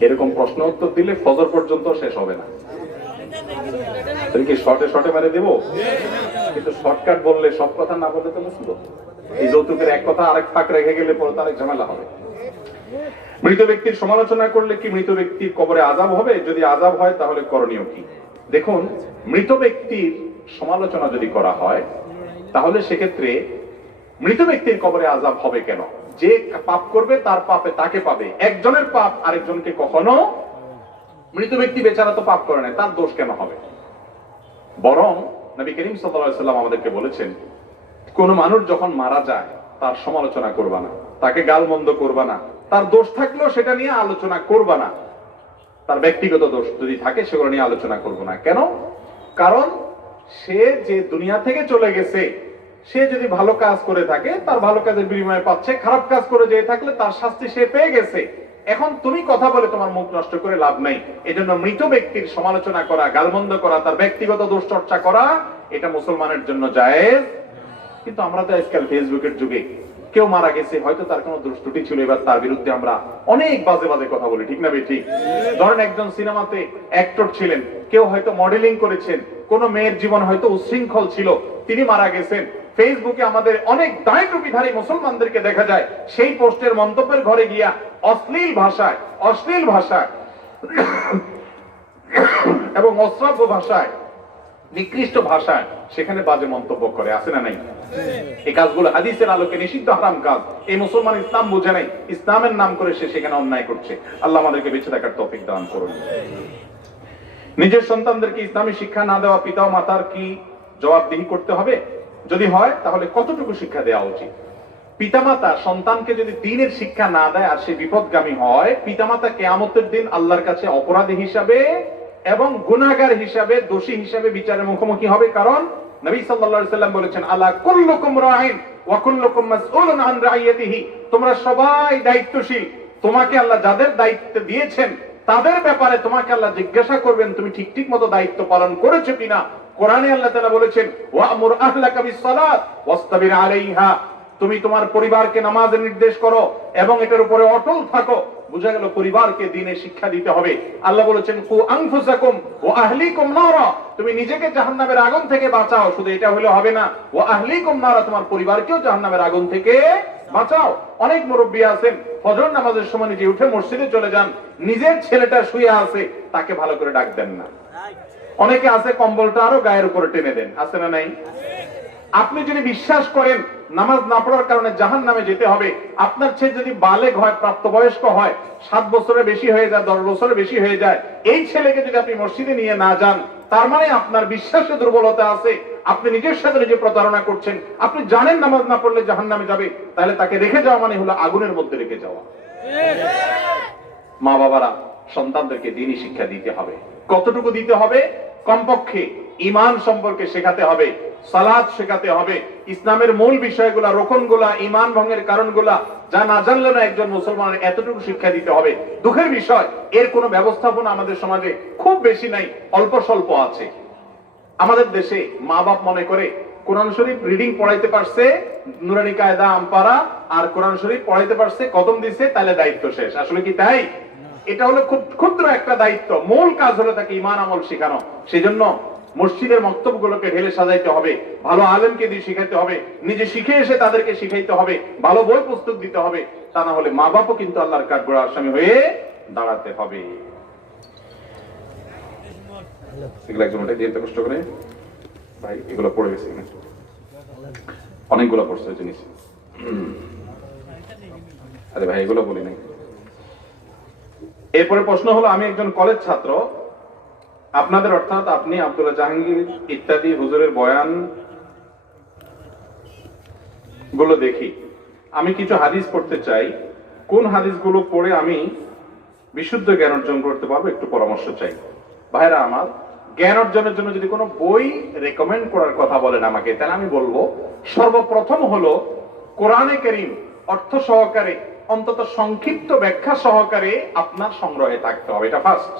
এরকম প্রশ্ন উত্তর দিলে ফজর পর্যন্ত শেষ হবে না। তুমি কি শর্টে শর্টে মেরে দেবো? কিন্তু শর্টকাট বললে সব কথা না বললে তো মুশকিল। এই যৌতুকের এক কথা আরেক ফাঁক রেখে গেলে পরে তার ঝামেলা হবে। মৃত ব্যক্তির সমালোচনা করলে কি মৃত ব্যক্তির কবরে আযাব হবে? যদি আযাব হয় তাহলে করণীয় কি? দেখুন, মৃত ব্যক্তির সমালোচনা যদি করা হয় তাহলে সেক্ষেত্রে মৃত ব্যক্তির কবরে আযাব হবে কেন? যে পাপ করবে তার পাপে তাকে পাবে। একজনের পাপ আরেকজনকে কখনো, মৃত ব্যক্তি বেচারা তো পাপ করে না, তার দোষ কেন হবে? বরং নবী করিম সাল্লাল্লাহু আলাইহি ওয়াসাল্লাম আমাদেরকে বলেছেন, কোন মানুষ যখন মারা যায় তার সমালোচনা করবা না, তাকে গালমন্দ করবা না, তার দোষ থাকলেও সেটা নিয়ে আলোচনা করবা না। তার ব্যক্তিগত দোষ যদি থাকে সেগুলো নিয়ে আলোচনা করবো না। কেন? কারণ সে যে দুনিয়া থেকে চলে গেছে, সে যদি ভালো কাজ করে থাকে তার ভালো কাজের বিনিময়ে পাচ্ছে, খারাপ কাজ করে যেয়ে থাকলে তার শাস্তি সে পেয়ে গেছে। এখন তুমি কথা বলে তোমার মুখ নষ্ট করে লাভ নাই। এজন্য মৃত ব্যক্তির সমালোচনা করা, গালমন্দ করা, তার ব্যক্তিগত দোষ চর্চা করা, এটা মুসলমানের জন্য জায়েজ। কিন্তু আমরা তো আজকাল ফেসবুকের যুগে, কেউ মারা গেছে, হয়তো তার কোনো দোষ ত্রুটি ছিল, এবার তার বিরুদ্ধে আমরা অনেক বাজে বাজে কথা বলি, ঠিক না ঠিক? ধরেন একজন সিনেমাতে অ্যাক্টর ছিলেন, কেউ হয়তো মডেলিং করেছেন, কোন মেয়ের জীবন হয়তো উচ্ছৃঙ্খল ছিল, তিনি মারা গেছেন। ফেসবুকে আমাদের অনেক দায় টুপিধারী মুসলমানদেরকে দেখা যায় সেই পোস্টের মন্তব্যের ঘরে গিয়া অশ্লীল ভাষায় এবং অশ্রাব্য ভাষায়, নিকৃষ্ট ভাষায় সেখানে বাজে মন্তব্য করে। আছে না নাই? এই কাজগুলো হাদিসের আলোকে নিষিদ্ধ, হারাম কাজ। এই মুসলমান ইসলাম বুঝে নাই, ইসলামের নাম করে সে সেখানে অন্যায় করছে। আল্লাহ আমাদেরকে বেঁচে থাকার তৌফিক দান করুন। নিজের সন্তানদেরকে ইসলামী শিক্ষা না দেওয়া পিতা ও মাতার কি জবাবদিহি করতে হবে? যদি হয় তাহলে কতটুকু শিক্ষা দেওয়া উচিত? পিতামাতা সন্তানকে যদি দ্বীনের শিক্ষা না দেয় আর সে বিপদগামী হয়, পিতামাতা কিয়ামতের দিন আল্লাহর কাছে অপরাধী হিসাবে এবং গুনাহগার হিসাবে, দোষী হিসাবে বিচারের মুখোমুখি হবে। কারণ নবী সাল্লাল্লাহু আলাইহি সাল্লাম বলেছেন, আলা কুল্লুকুম রাঈন ওয়া কুল্লুকুম মাসউলুন আন রাইয়াতিহি, তোমরা সবাই দায়িত্বশীল। তোমাকে আল্লাহ যাদের দায়িত্ব দিয়েছেন তাদের ব্যাপারে তোমাকে আল্লাহ জিজ্ঞাসা করবেন তুমি ঠিক মতো দায়িত্ব পালন করেছো কিনা। কোরআনে আল্লাহ তাআলা বলেছেন, ওয়া'মুর আহলাকা বিস-সালাত ওয়াসতাবির আলাইহা, তুমি তোমার পরিবারকে নামাজের নির্দেশ করো এবং এটার উপরে অটল থাকো। বুঝা গেল পরিবারকে দ্বীনের শিক্ষা দিতে হবে। আল্লাহ বলেছেন, কু আনফুসাকুম ওয়া আহলিকুম নারা, তুমি নিজেকে জাহান্নামের আগুন থেকে বাঁচাও। শুধু এটা হলে হবে না, ওয়া আহলিকুম নারা, তোমার পরিবারকেও জাহান্নামের আগুন থেকে বাঁচাও। অনেক মুরব্বী আছেন ফজর নামাজের সময় নিজে উঠে মসজিদে চলে যান, নিজের ছেলেটা শুয়ে আছে তাকে ভালো করে ডাক দেন না। অনেকে আছে কম্বলটা আরো গায়ের উপরে টেনে দেন। আছে না নাই? আপনি যদি বিশ্বাস করেন নামাজ না পড়ার কারণে জাহান্নামে যেতে হবে, আপনার ছেলে যদি বালেগ হয়, প্রাপ্তবয়স্ক হয়, 7 বছরের বেশি হয়ে যায়, 10 বছরের বেশি হয়ে যায়, এই ছেলেকে যদি আপনি মসজিদে নিয়ে না যান, তার মানে আপনার বিশ্বাসে দুর্বলতা আছে, আপনি নিজের সাথে নিজে প্রতারণা করছেন। আপনি জানেন নামাজ না পড়লে জাহান্নামে যাবে, তাহলে তাকে রেখে যাওয়া মানে হলো আগুনের মধ্যে রেখে যাওয়া। মা বাবারা সন্তানদেরকে দ্বীনি শিক্ষা দিতে হবে। কতটুকু দিতে হবে? কমপক্ষে ঈমান সম্পর্কে শেখাতে হবে, সালাত শেখাতে হবে, ইসলামের মূল বিষয়গুলা, রোকনগুলা, ঈমান ভঙ্গের কারণগুলা যা না জানলে না একজন মুসলমানের এতটুকু শিক্ষা দিতে হবে। দুঃখের বিষয়, এর কোনো ব্যবস্থাপনা আমাদের সমাজে খুব বেশি নাই, অল্প স্বল্প আছে। আমাদের দেশে মা বাপ মনে করে কোরআন শরীফ রিডিং পড়াইতে পারছে, নুরানি কায়দা আমপারা, আর কোরআন শরীফ পড়াইতে পারছে, কদম দিছে, তাহলে দায়িত্ব শেষ। আসলে কি তাই? এটা হলো খুব ক্ষুদ্র একটা দায়িত্ব। মূল কাজ হলো তাকে ঈমান আমল শেখানো। সেজন্য মসজিদের মক্তবগুলোকে ঢেলে সাজাইতে হবে, ভালো আলেমকে দিয়ে শিখাইতে হবে, নিজে শিখে এসে তাদেরকে শিখাইতে হবে, ভালো বই পুস্তক দিতে হবে। তা না হলে মা বাপও কিন্তু আল্লাহর কাঠগড়ার আসামি হয়ে দাঁড়াতে হবে। এগুলো একজন ওটা দিয়ে কষ্ট করে ভাই, এগুলো পড়ে গেছে, অনেকগুলো পড়ছে জিনিস। আরে ভাই এগুলো বলি নাই। এরপরে প্রশ্ন হলো, আমি একজন কলেজ ছাত্র, আপনাদের অর্থাৎ আপনি, আব্দুল্লাহ জাহাঙ্গীর ইত্যাদি হুজুরের বয়ান গুলো দেখি। আমি কিছু হাদিস পড়তে চাই, কোন হাদিসগুলো পড়ে আমি বিশুদ্ধ জ্ঞান অর্জন করতে পারবো, একটু পরামর্শ চাই। ভাইরা আমার, জ্ঞান অর্জনের জন্য যদি কোনো বই রেকমেন্ড করার কথা বলেন আমাকে, তাহলে আমি বলবো সর্বপ্রথম হলো কোরআনে কারীম অর্থ সহকারে, অন্তত সংক্ষিপ্ত ব্যাখ্যা সহকারে আপনার সংগ্রহে থাকতে হবে। এটা ফার্স্ট।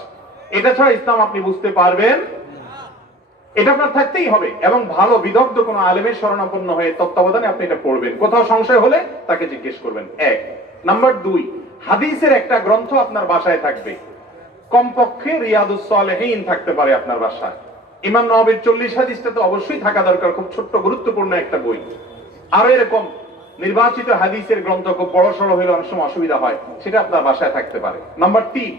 এটা ছাড়া ইসলাম আপনি বুঝতে পারবেন, এটা আপনার থাকতেই হবে। এবং ভালো বিদগ্ধ কোনো আলেমের শরণাপন্ন হয়ে তত্ত্বাবধানে আপনি এটা পড়বেন। কোথাও সংশয় হলে তাকে জিজ্ঞেস করবেন। 1 নাম্বার 2, হাদিসের একটা গ্রন্থ আপনার বাসায় থাকবে। কমপক্ষে রিয়াদুস সালেহীন থাকতে পারে আপনার বাসায়। ইমাম নওয়াবীর 40 হাদিসটা তো অবশ্যই থাকা দরকার, খুব ছোট্ট গুরুত্বপূর্ণ একটা বই। আরো এরকম নির্বাচিত হাদিসের গ্রন্থ খুব বড় সড়ো হলে অনেক সময় অসুবিধা হয়, সেটা আপনার বাসায় থাকতে পারে। নাম্বার 3,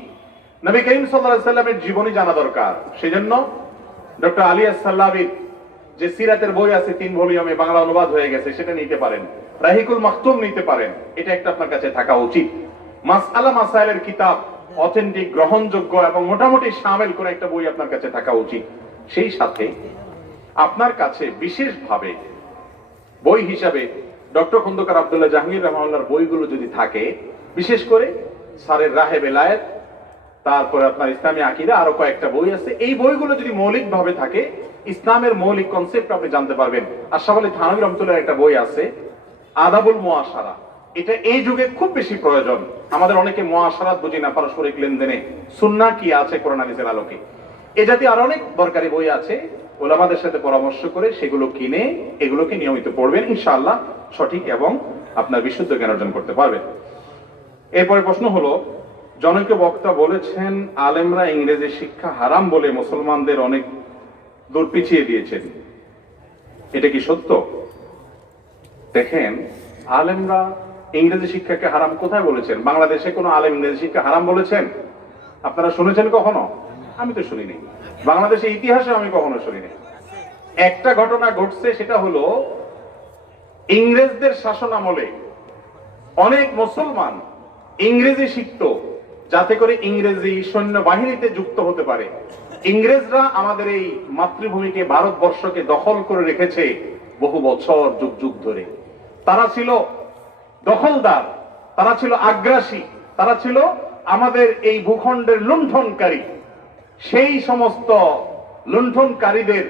নবী করিম সাল্লাল্লাহু আলাইহি সাল্লামের জীবনী জানা দরকার। সেজন্য ডক্টর আলী আস-সাল্লাবির যে সিরাতের বই আছে 3 ভলিউমে, বাংলা অনুবাদ হয়ে গেছে, সেটা নিতে পারেন। রাহিকুল মাকতুম নিতে পারেন, এটা একটা আপনার কাছে থাকা উচিত। মাসআলা মাসাইলের কিতাব, অথেন্টিক, গ্রহণযোগ্য এবং মোটামুটি শামিল করে একটা বই আপনার কাছে থাকা উচিত। সেই সাথে আপনার কাছে বিশেষভাবে বই হিসাবে ডক্টর খন্দকার আব্দুল্লাহ জাহাঙ্গীর রাহমাহুল্লাহর বইগুলো যদি থাকে, বিশেষ করে স্যারের রাহে বেলায়েত, তারপরে আপনার ইসলামী আকীদা, আরো কয়েকটা বই আছে, এই বইগুলো যদি মৌলিক ভাবে থাকে, ইসলামের মৌলিক কনসেপ্ট আপনি জানতে পারবেন। আশরাফ আলী থানভী রহমাতুল্লাহর একটা বই আছে আদাবুল মুআশারা, এটা এই যুগে খুব বেশি প্রয়োজন। আমাদের অনেকে মুআশারাত বুঝি না, পারস্পরিক লেনদেনে সুন্নাহ কি আছে কোরআন হাদিসের আলোকে। এ জাতীয় আরো অনেক দরকারি বই আছে, ওলামাদের সাথে পরামর্শ করে সেগুলো কিনে এগুলোকে নিয়মিত পড়বেন, ইনশাআল্লাহ সঠিক এবং আপনার বিশুদ্ধ জ্ঞান অর্জন করতে পারবেন। এরপরে প্রশ্ন হলো, জনৈক বক্তা বলেছেন আলেমরা ইংরেজি শিক্ষা হারাম বলে মুসলমানদের অনেক দূর পিছিয়ে দিয়েছেন, এটা কি সত্য? দেখেন, আলেমরা ইংরেজি শিক্ষাকে হারাম কোথায় বলেছেন? বাংলাদেশে কোনো আলেম ইংরেজি শিক্ষা হারাম বলেছেন আপনারা শুনেছেন কখনো? আমি তো শুনিনি। বাংলাদেশের ইতিহাসে আমি কখনো শুনিনি। একটা ঘটনা ঘটছে, সেটা হলো ইংরেজদের শাসন আমলে অনেক মুসলমান ইংরেজি শিখত যাতে করে ইংরেজি সৈন্য বাহিনীতে যুক্ত হতে পারে। ইংরেজরা আমাদের এই মাতৃভূমিকে, ভারতবর্ষকে দখল করে রেখেছে বহু বছর, যুগ যুগ ধরে। তারা ছিল দখলদার, তারা ছিল আগ্রাসী, তারা ছিল আমাদের এই ভূখণ্ডের লুণ্ঠনকারী। সেই সমস্ত লুণ্ঠনকারীদের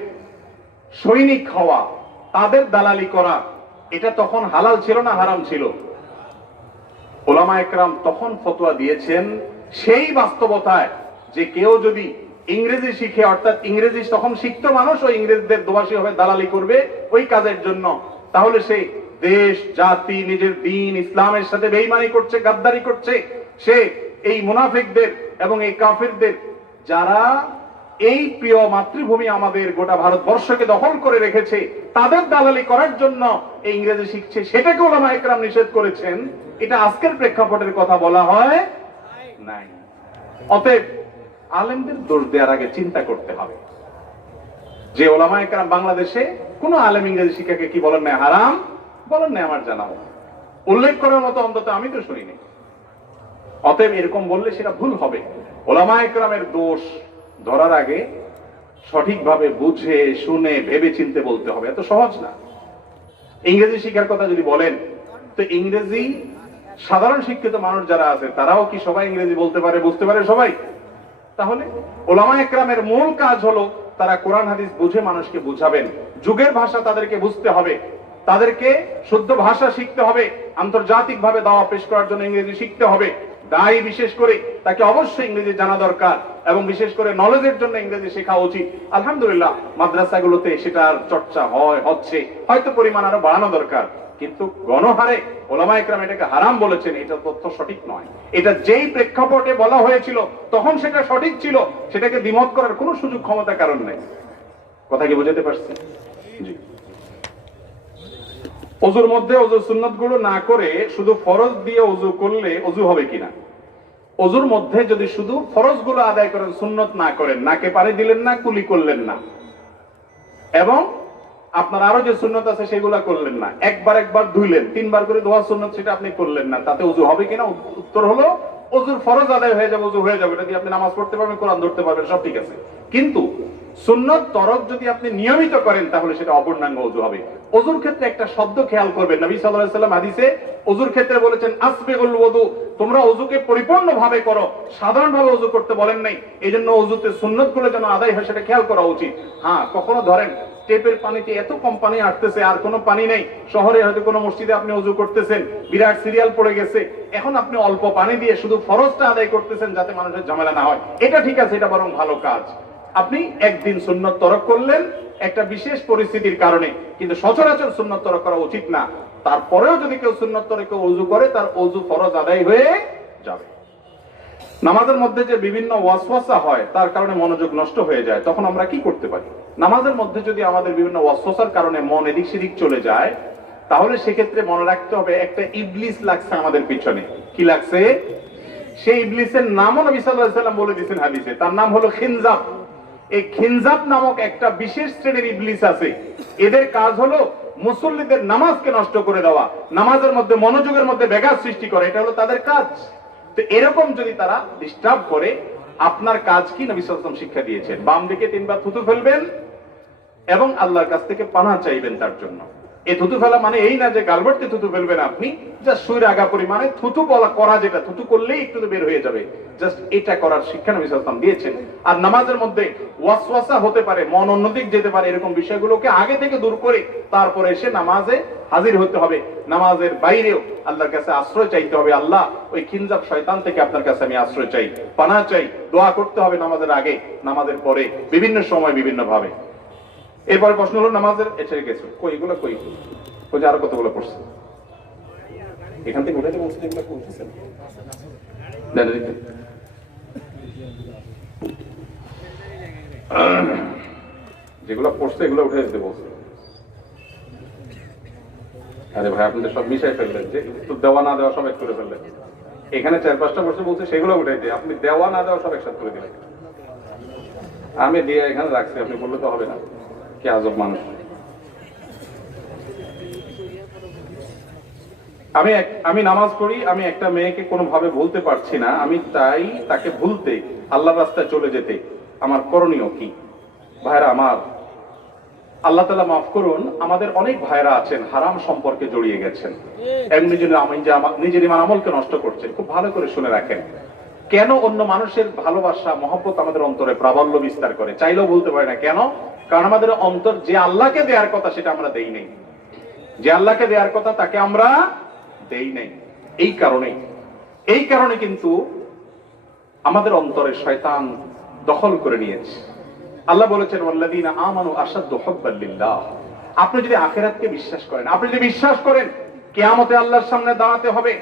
সৈনিক হওয়া, তাদের দালালি করা, এটা তখন হালাল ছিল না হারাম ছিল? ওলামা একরাম তখন ফতোয়া দিয়েছেন সেই বাস্তবতায় যে কেউ যদি ইংরেজি শিখে, অর্থাৎ ইংরেজি তখন শিখত মানুষ, ওই ইংরেজদের দোভাষী হবে, দালালি করবে ওই কাজের জন্য, তাহলে সে দেশ, জাতি, নিজের দিন, ইসলামের সাথে বেঈমানি করছে, গাদ্দারি করছে। সে এই মুনাফিকদের এবং এই কাফিরদের, যারা এই প্রিয় মাতৃভূমি আমাদের গোটা ভারতবর্ষকে দখল করে রেখেছে, তাদের দালালি করার জন্য এই ইংরেজি শিখছে, সেটাকে ওলামা একরাম নিষেধ করেছেন। এটা আজকের প্রেক্ষাপটের কথা বলা হয় নাই। অতএব আলেমদের দোষ দেওয়ার আগে চিন্তা করতে হবে যে ওলামা একরাম বাংলাদেশে কোন আলেম ইংরেজি শিক্ষাকে কি বলেন না, হারাম বলেন না, আমার জানা উল্লেখ করার মতো অন্তত আমি তো শুনিনি। অতএব এরকম বললে সেটা ভুল হবে। ওলামা একরামের দোষ ধরার আগে সঠিকভাবে বুঝে শুনে ভেবে চিনতে বলতে হবে, এত সহজ না। ইংরেজি শিক্ষার কথা যদি বলেন, তো ইংরেজি সাধারণ শিক্ষিত মানুষ যারা আছে তারাও কি সবাই ইংরেজি বলতে পারে, বুঝতে পারে সবাই? তাহলে ওলামা একরামের মূল কাজ হলো তারা কোরআন হাদিস বুঝে মানুষকে বুঝাবেন। যুগের ভাষা তাদেরকে বুঝতে হবে, তাদেরকে শুদ্ধ ভাষা শিখতে হবে, আন্তর্জাতিক ভাবে দাওয়া পেশ করার জন্য ইংরেজি শিখতে হবে। দায়ী বিশেষ করে তাকে অবশ্যই ইংরেজি জানা দরকার এবং বিশেশ করে নলেজের জন্য ইংরেজি শেখা উচিত। আলহামদুলিল্লাহ মাদ্রাসাগুলোতে সেটার চর্চা হচ্ছে, হয়তো পরিমাণ আরো বাড়ানো দরকার, কিন্তু গণহারে ওলামা একরাম এটাকে হারাম বলেছেন, এটা তথ্য সঠিক নয়। এটা যেই প্রেক্ষাপটে বলা হয়েছিল তখন সেটা সঠিক ছিল, সেটাকে দ্বিমত করার কোনো সুযোগ ক্ষমতা কারণ নেই। কথা কি বুঝাতে পারছি? জি। ওযুর মধ্যে ওযুর সুন্নাত গুলো না করে শুধু ফরজ দিয়ে ওযু করলে ওযু হবে কিনা? ওযুর মধ্যে যদি শুধু ফরজ গুলো আদায় করেন, সুন্নত না করেন, নাকে পানি দিলেন না, কুলি করলেন না, এবং আপনার আরো যে সুন্নত আছে সেগুলা করলেন না, একবার ধুইলেন, 3 বার করে ধোয়া সুন্নত সেটা আপনি করলেন না, তাতে ওযু হবে কিনা? উত্তর হলো ওযুর ফরজ আদায় হয়ে যাবে, ওযু হয়ে যাবে। এটা দিয়ে আপনি নামাজ পড়তে পারবেন, কোরআন ধরতে পারবেন, সব ঠিক আছে। কিন্তু সুন্নত তরক যদি আপনি নিয়মিত করেন তাহলে সেটা অপূর্ণাঙ্গ ওযু হবে। ওযুর ক্ষেত্রে একটা শব্দ খেয়াল করবেন, নবী সাল্লাল্লাহু আলাইহি ওয়াসাল্লাম হাদিসে ওযুর ক্ষেত্রে বলেছেন আসবিগুল ওযু, তোমরা ওযুকে পরিপূর্ণভাবে করো, সাধারণভাবে ওযু করতে বলেন নাই। এইজন্য ওযুতে সুন্নতগুলো যেন আদায় হয় সেটা খেয়াল করা উচিত। হ্যাঁ, কখনো ধরেন টেপের পানিতে এত কম পানি আসতেছে, আর কোনো পানি নেই, শহরে হয়তো কোনো মসজিদে আপনি ওযু করতেছেন, বিরাট সিরিয়াল পড়ে গেছে, এখন আপনি অল্প পানি দিয়ে শুধু ফরজটা আদায় করতেছেন যাতে মানুষের ঝামেলা না হয়, এটা ঠিক আছে, এটা বরং ভালো কাজ। আপনি একদিন সুন্নত তরক করলেন একটা বিশেষ পরিস্থিতির কারণে, কিন্তু সচরাচর সুন্নত তরক করা উচিত না। তারপরেও যদি কেউ সুন্নত তরকে ওযু করে তার ওযু ফরজ আদায় হয়ে যাবে। নামাজের মধ্যে যে বিভিন্ন ওয়াসওয়াসা হয় তার কারণে মনোযোগ নষ্ট হয়ে যায়, তখন আমরা কি করতে পারি? নামাজের মধ্যে যদি আমাদের বিভিন্ন ওয়াসওয়াসার কারণে মন এদিক সেদিক চলে যায়, তাহলে সেক্ষেত্রে মনে রাখতে হবে একটা ইবলিস লাগছে আমাদের পিছনে। কি লাগছে? সেই ইবলিসের নামও নবী সাল্লাল্লাহু আলাইহি ওয়াসাল্লাম বলে দিয়েছেন হাদিসে, তার নাম হলো খিনজাব। এই খিনজাব নামক একটা বিশেষ শ্রেণীর ইবলিস আছে, এদের কাজ হলো মুসল্লিদের নামাজকে নষ্ট করে দেওয়া, নামাজের মধ্যে মনোযোগের মধ্যে ব্যাঘাত সৃষ্টি করে, এটা হলো তাদের কাজ। তো এরকম যদি তারা ডিস্টার্ব করে, আপনার কাজ কি? নবী সাল্লাল্লাহু আলাইহি ওয়াসাল্লাম শিক্ষা দিয়েছেন, বাম দিকে 3 বার থুতু ফেলবেন এবং আল্লাহর কাছ থেকে পানাহ চাইবেন তার জন্য। এই থুতু ফেলা মানে এই না যে গালবর্তে থুতু ফেলবেন আপনি, জাস্ট সুইর আগা পরিমাণে থুতু বলা করা, যেটা থুতু করলেই একটু বের হয়ে যাবে, জাস্ট এটা করার শিক্ষা নবী সাল্লাল্লাহু আলাইহি ওয়াসাল্লাম দিয়েছেন। আর নামাজের মধ্যে ওয়াসওয়াসা হতে পারে, মন অন্যদিক যেতে পারে, এরকম বিষয়গুলোকে আগে থেকে দূর করে তারপরে এসে নামাজে হাজির হতে হবে। নামাজের বাইরেও আল্লাহর কাছে আশ্রয় চাইতে হবে, আল্লাহ ওই খিনজাব শয়তান থেকে আপনার কাছে আমি আশ্রয় চাই, পানাহ চাই। দোয়া করতে হবে নামাজের আগে, নামাজের পরে, বিভিন্ন সময় বিভিন্ন ভাবে। এরপরে প্রশ্ন হলো নামাজের এসে গেছে কই, এগুলো কই, ওই যে আরো কতগুলো পড়ছে এখান থেকে উঠাতে বলছে, যেগুলো পড়তেছেন যেগুলো পড়ছে এগুলো উঠে দিতে বলছে। আরে ভাই, আপনি তো সব মিশাই ফেললেন, যে দেওয়া না দেওয়া সব এক করে ফেললেন। এখানে 4-5টা বছর বলছে, সেগুলো উঠাইতে আপনি দেওয়া না দেওয়া সব একসাথে করে দিলেন। আমি দিয়ে এখানে রাখছি, আপনি বললে তো হবে না। কি আজব মানুষ। আমি নামাজ পড়ি, আমি একটা মেয়েকে কোনোভাবে ভুলতে পারছি না, আমি তাই তাকে ভুলতে, আল্লাহর রাস্তায় চলে যেতে আমার করণীয় কি? ভাইরা আমার, আল্লাহ তাআলা মাফ করুন, আমাদের অনেক ভাইরা আছেন হারাম সম্পর্কে জড়িয়ে গেছেন, নিজের ইমান আমলকে নষ্ট করছেন। খুব ভালো করে শুনে রাখেন, কেন অন্য মানুষের ভালোবাসা মহব্বত আমাদের অন্তরে প্রাবল্য বিস্তার করে, চাইলেও বলতে পারি না কেন? কারণ আমাদের অন্তর যে আল্লাহকে দেওয়ার কথা সেটা আমরা দেই নাই, যে আল্লাহকে দেওয়ার কথা তাকে আমরা দেই নাই। এই কারণে কিন্তু আমাদের অন্তরে শয়তান দখল করে নিয়েছে। আল্লাহ বলেছেন ওয়াল্লাযীনা আমানু আশাদ্দু হুব্বান লিল্লাহ। আপনি যদি আখিরাতকে বিশ্বাস করেন, আপনি যদি বিশ্বাস করেন কিয়ামতে আল্লাহর সামনে দাঁড়াতে হবে,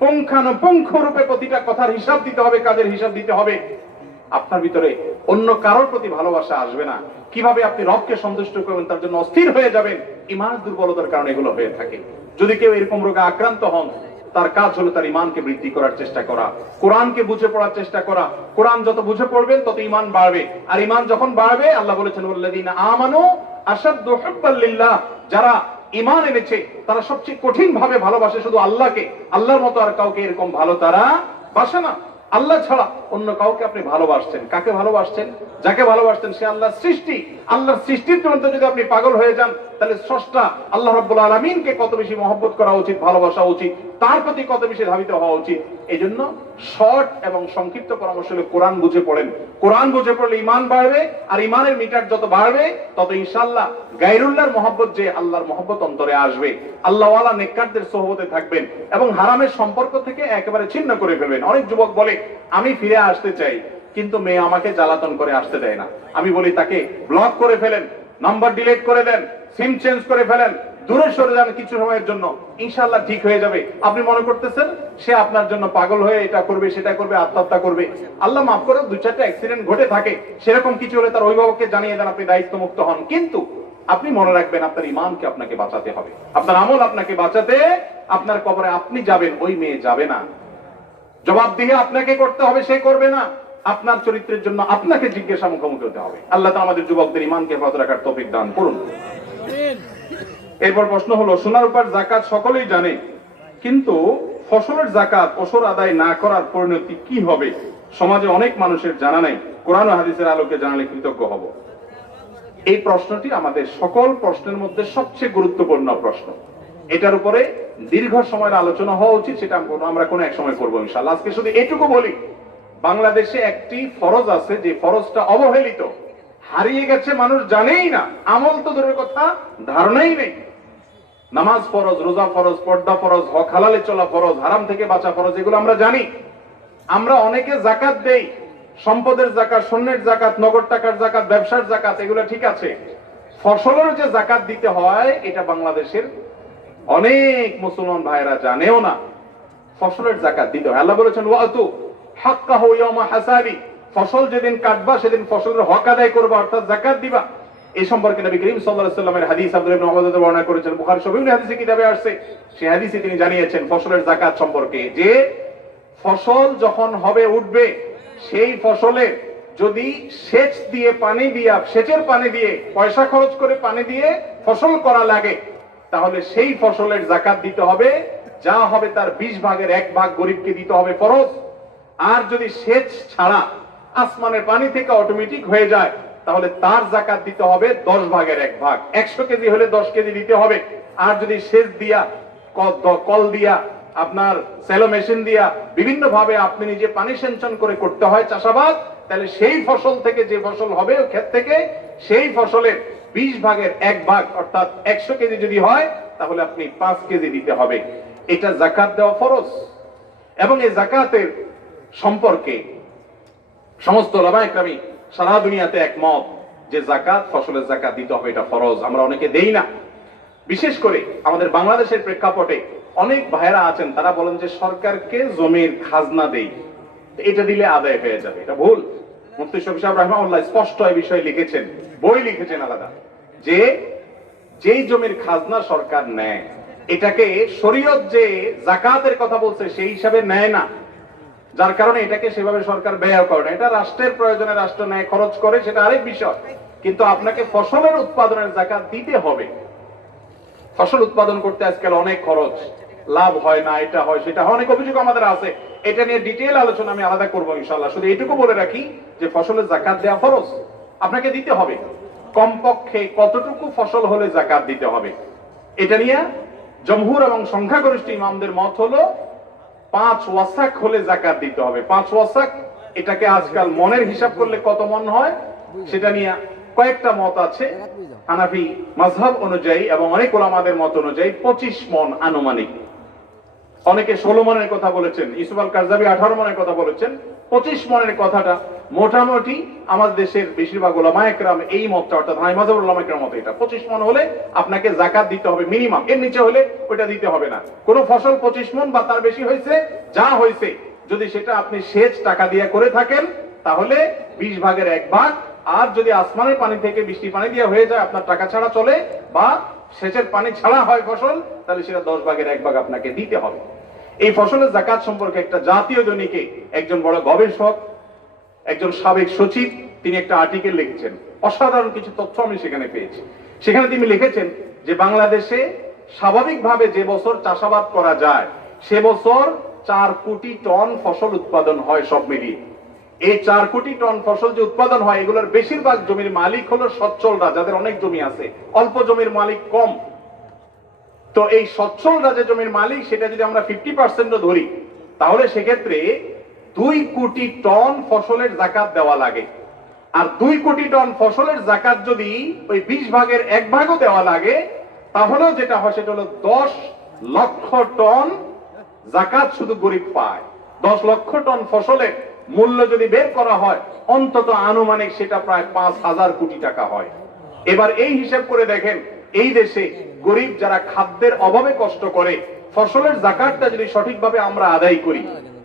পুঙ্খানুপুঙ্খ রূপে প্রতিটা কথার হিসাব দিতে হবে, কাজের হিসাব দিতে হবে, আপনার ভিতরে অন্য কারোর প্রতি ভালোবাসা আসবে না। কিভাবে আপনি রবকে সন্তুষ্ট করবেন তার জন্য অস্থির হয়ে যাবেন, ইমানের দুর্বলতার কারণে এগুলো হয়ে থাকে। যদি কেউ এরকম রোগে আক্রান্ত হন, তার কাজ হলো তার ইমানকে বৃদ্ধি করার চেষ্টা করা, কোরআনকে বুঝে পড়ার চেষ্টা করা। কোরআন যত বুঝে পড়বেন তত ইমান বাড়বে, আর ইমান যখন বাড়বে, আল্লাহ বলেছেন ওয়াল্লাযীনা আমানু আশাদ্দু হুব্বান লিল্লাহ, যারা ইমান এনেছে তারা সবচেয়ে কঠিন ভাবে ভালোবাসে শুধু আল্লাহকে, আল্লাহর মতো আর কাউকে এরকম ভালো তারা বাসে না। আল্লাহ ছাড়া অন্য কাউকে আপনি ভালোবাসছেন, কাকে ভালোবাসছেন? যাকে ভালোবাসছেন সে আল্লাহর সৃষ্টি। আল্লাহর সৃষ্টির জন্য যদি আপনি পাগল হয়ে যান, তাহলে স্রষ্টা আল্লাহ রাব্বুল আলামিনকে কত বেশি মহব্বত করা উচিত, ভালোবাসা উচিত, তার প্রতি কত বেশি ধাবিত হওয়া উচিত। এই জন্য শর্ট এবং সংক্ষিপ্ত পরামর্শ হলো কোরআন বুঝে পড়েন। কোরআন বুঝে পড়লে ইমান বাড়বে, আর ইমানের মিটার যত বাড়বে তত ইনশাআল্লাহ গায়রুল্লাহর মহব্বত, যে আল্লাহর মহব্বত অন্তরে আসবে। আল্লাহওয়ালা নেককারদের সোহবতে থাকবেন এবং হারামের সম্পর্ক থেকে একেবারে ছিন্ন করে ফেলবেন। অনেক যুবক বলে আমি ফিরে আসতে চাই, কিন্তু মেয়ে আমাকে জ্বালাতন করে আসতে দেয় না। আমি বলি তাকে ব্লক করে ফেলেন, নাম্বার ডিলিট করে দেন, সিম চেঞ্জ করে ফেলেন, দূরে সরে যান কিছু সময়ের জন্য, ইনশাআল্লাহ ঠিক হয়ে যাবে। আপনি মনে করতেছেন সে আপনার জন্য পাগল হয়ে এটা করবে সেটা করবে, আত্মহত্যা করবে। আল্লাহ মাফ করে 2-4টা অ্যাক্সিডেন্ট ঘটে থাকে, সেরকম কিছু হলে তার অভিভাবককে জানিয়ে দেন, আপনি দায়িত্ব মুক্ত হন। কিন্তু আপনি মনে রাখবেন আপনার ইমানকে আপনাকে বাঁচাতে হবে, আপনার আমল আপনাকে বাঁচাতে, আপনার কবরে আপনি যাবেন, ওই মেয়ে যাবে না। জবাবদিহি আপনাকে করতে হবে, সে করবে না। আপনার চরিত্রের জন্য আপনাকে জিজ্ঞাসা মুখোমুখি হতে হবে। আল্লাহ তাআলা আমাদের যুবকদের ইমানকে হেফাজত রাখার তৌফিক দান করুন। এরপর প্রশ্ন হলো, সোনার উপর যাকাত সকলেই জানে, কিন্তু ফসলের যাকাত ওসর আদায় না করার পরিণতি কি হবে? সমাজে অনেক মানুষের জানা নাই, কোরআন ও হাদিসের আলোকে জানালে কৃতজ্ঞ হব। এই প্রশ্নটি আমাদের সকল প্রশ্নের মধ্যে সবচেয়ে গুরুত্বপূর্ণ প্রশ্ন। এটার উপরে দীর্ঘ সময়ের আলোচনা হওয়া উচিত, সেটা আমরা কোনো এক সময় করবো ইনশাআল্লাহ। আজকে শুধু এটুকু বলি, বাংলাদেশে একটি ফরজ আছে যে ফরজটা অবহেলিত, হারিয়ে গেছে, মানুষ জানেই না, আমল তো দূরের কথা, ধারণাই নেই। নামাজ ফরজ, রোজা ফরজ, পর্দা ফরজ, হক হালালে চলা ফরজ, হারাম থেকে বাঁচা ফরজ, এগুলো আমরা জানি। আমরা অনেকে যাকাত দেই, সম্পদের যাকাত, স্বর্ণের যাকাত, নগদ টাকার যাকাত, ব্যবসার যাকাত, এগুলো ঠিক আছে। ফসলের যে যাকাত দিতে হয়, এটা বাংলাদেশের অনেক মুসলমান ভাইরা জানেও না। ফসলের যাকাত দিতে হয়। আল্লাহ বলেছেন ওয়াতু হাক্কাহু ইয়াওমা হাসাদি, ফসল যেদিন কাটবা সেদিন ফসলের হক আদায় করবা, অর্থাৎ যাকাত দিবা। এই সম্পর্কে নবী করিম সাল্লাল্লাহু আলাইহি ওয়াসাল্লামের হাদিস আব্দুল্লাহ ইবনে উমর বর্ণনা করেছেন, বুখারী শরীফের হাদিসে কিতাবে আসছে। সেই হাদিসে তিনি জানিয়েছেন ফসলের যাকাত সম্পর্কে যে ফসল যখন হবে উঠবে, সেই ফসলে যদি সেচ দিয়ে পানি দিয়া, সেচের পানি দিয়ে, পয়সা খরচ করে পানি দিয়ে ফসল করা লাগে, তাহলে সেই ফসলের যাকাত দিতে হবে। যা হবে তার 20 ভাগের 1 ভাগ গরিবকে দিতে হবে ফরজ। আর যদি সেচ ছাড়া আসমানের পানি থেকে অটোমেটিক হয়ে যায়, তাহলে তার যাকাত দিতে হবে 10 ভাগের 1 ভাগ। 100 কেজি হলে 10 কেজি দিতে হবে। আর যদি সেচ দিয়া, কল দিয়া, আপনার সেলো মেশিন দিয়া, বিভিন্ন ভাবে আপনি নিজে পানি সেচন করে করতে হয় চাষাবাদ, তাহলে সেই ফসল থেকে যে ফসল হবে ওই ক্ষেত থেকে, সেই ফসলের 20 ভাগের 1 ভাগ অর্থাৎ 100 কেজি যদি হয়, তাহলে আপনি 5 কেজি দিতে হবে। এটা যাকাত দেওয়া ফরজ। এবং এই যাকাতের সম্পর্কে সমস্ত উলামায়ে কেরাম সারা দুনিয়াতে একমত যে যাকাত, ফসলের যাকাত দিতে হবে, এটা ফরজ। আমরা অনেকে দেই না। বিশেষ করে আমাদের বাংলাদেশের প্রেক্ষাপটে অনেক ভাইরা আছেন, তারা বলেন যে সরকারকে জমির খাজনা দেই, এটা দিলে আদায় হয়ে যাবে। এটা ভুল। মুফতি শফি সাহেব রাহিমাহুল্লাহ স্পষ্ট এই বিষয়ে লিখেছেন, বই লিখেছেন আলাদা, যে যেই জমির খাজনা সরকার নেয়, এটাকে শরীয়ত যে যাকাতের কথা বলছে সেই হিসাবে নেয় না, যার কারণে এটাকে সেভাবে সরকার ব্যয় করে না। এটা রাষ্ট্রের প্রয়োজনে রাষ্ট্র নেয়, খরচ করে, সেটা আরেক বিষয়। কিন্তু আপনাকে ফসলের উৎপাদনের যাকাত দিতে হবে। ফসল উৎপাদন করতে আজকাল অনেক খরচ, লাভ হয় না, এটা হয় সেটা হয়, অনেক অভিযোগ আমাদের আছে। এটা নিয়ে ডিটেইল আলোচনা আমি আলাদা করবো ইনশাআল্লাহ। শুধু এইটুকু বলে রাখি যে ফসলের যাকাত দেওয়া ফরজ, আপনাকে দিতে হবে। কমপক্ষে কতটুকু ফসল হলে যাকাত দিতে হবে, এটা নিয়ে জমহুর এবং সংখ্যাগরিষ্ঠ ইমামদের মত হলো 5 ওয়াসাক হলে যাকাত দিতে হবে। 5 ওয়াসাক, এটাকে আজকাল মনের হিসাব করলে কত মন হয় সেটা নিয়ে কয়েকটা মত আছে। হানাফি মাযহাব অনুযায়ী এবং অনেক উলামাদের মত অনুযায়ী 25 মন আনুমানিক। অনেকে 16 মনের কথা বলেছেন, ইউসুফ আল কারজাবি 18 মনের কথা বলেছেন। 25 মনের কথাটা মোটামুটি আমাদের দেশের বেশিরভাগ উলামায়ে কেরাম এই মতটা, অর্থাৎ হানাফি মাযহাবের উলামায়ে কেরাম মত এটা। 25 মন হলে আপনাকে যাকাত দিতে হবে মিনিমাম, এর নিচে হলে ওটা দিতে হবে না। কোন ফসল 25 মন বা তার বেশি হয়েছে, যা হয়েছে, যদি সেটা আপনি সেচ টাকা দিয়ে করে থাকেন, তাহলে 20 ভাগের 1 ভাগ। আর যদি আসমানের পানি থেকে বৃষ্টি পানি দিয়ে হয়ে যায়, আপনার টাকা ছাড়া চলে, বা সেচের পানি ছাড়া হয় ফসল, তাহলে সেটা 10 ভাগের 1 ভাগ আপনাকে দিতে হবে। এই ফসলের যাকাত সম্পর্কে একটা জাতীয় দৈনিকে একজন বড় গবেষক, একজন সাবেক সচিব, তিনি একটা আর্টিকেল লিখেছেন। অসাধারণ কিছু তথ্য আমি সেখানে পেয়েছি। সেখানে তিনি লিখেছেন যে বাংলাদেশে স্বাভাবিকভাবে যে বছর চাষাবাদ করা যায়, সে বছর 4 কোটি টন ফসল উৎপাদন হয় সব মিলিয়ে। এই 4 কোটি টন ফসল যে উৎপাদন হয়, এগুলোর বেশিরভাগ জমির মালিক হলো সচ্ছলরা, যাদের অনেক জমি আছে, অল্প জমির মালিক কম। তো এই সচ্ছলরা যে জমির মালিক, সেটা যদি আমরা 50% ধরি, তাহলে সেক্ষেত্রে 2 কোটি টন ফসলের যাকাত দেওয়া লাগে। আর 2 কোটি টন ফসলের যাকাত যদি ওই 20 ভাগের 1 ভাগও দেওয়া লাগে, তাহলেও যেটা হয় সেটা হলো 10 লক্ষ টন যাকাত শুধু গরিব পায়। 10 লক্ষ টন ফসলের মূল্য যদি বের করা হয়, অন্তত আনুমানিক সেটা প্রায় 5,000 কোটি টাকা হয়। এবার এই হিসাব করে দেখেন, এই দেশে গরিব যারা খাদ্যের অভাবে কষ্ট করে, ফসলের যাকাতটা যদি সঠিকভাবে আমরা আদায় করি,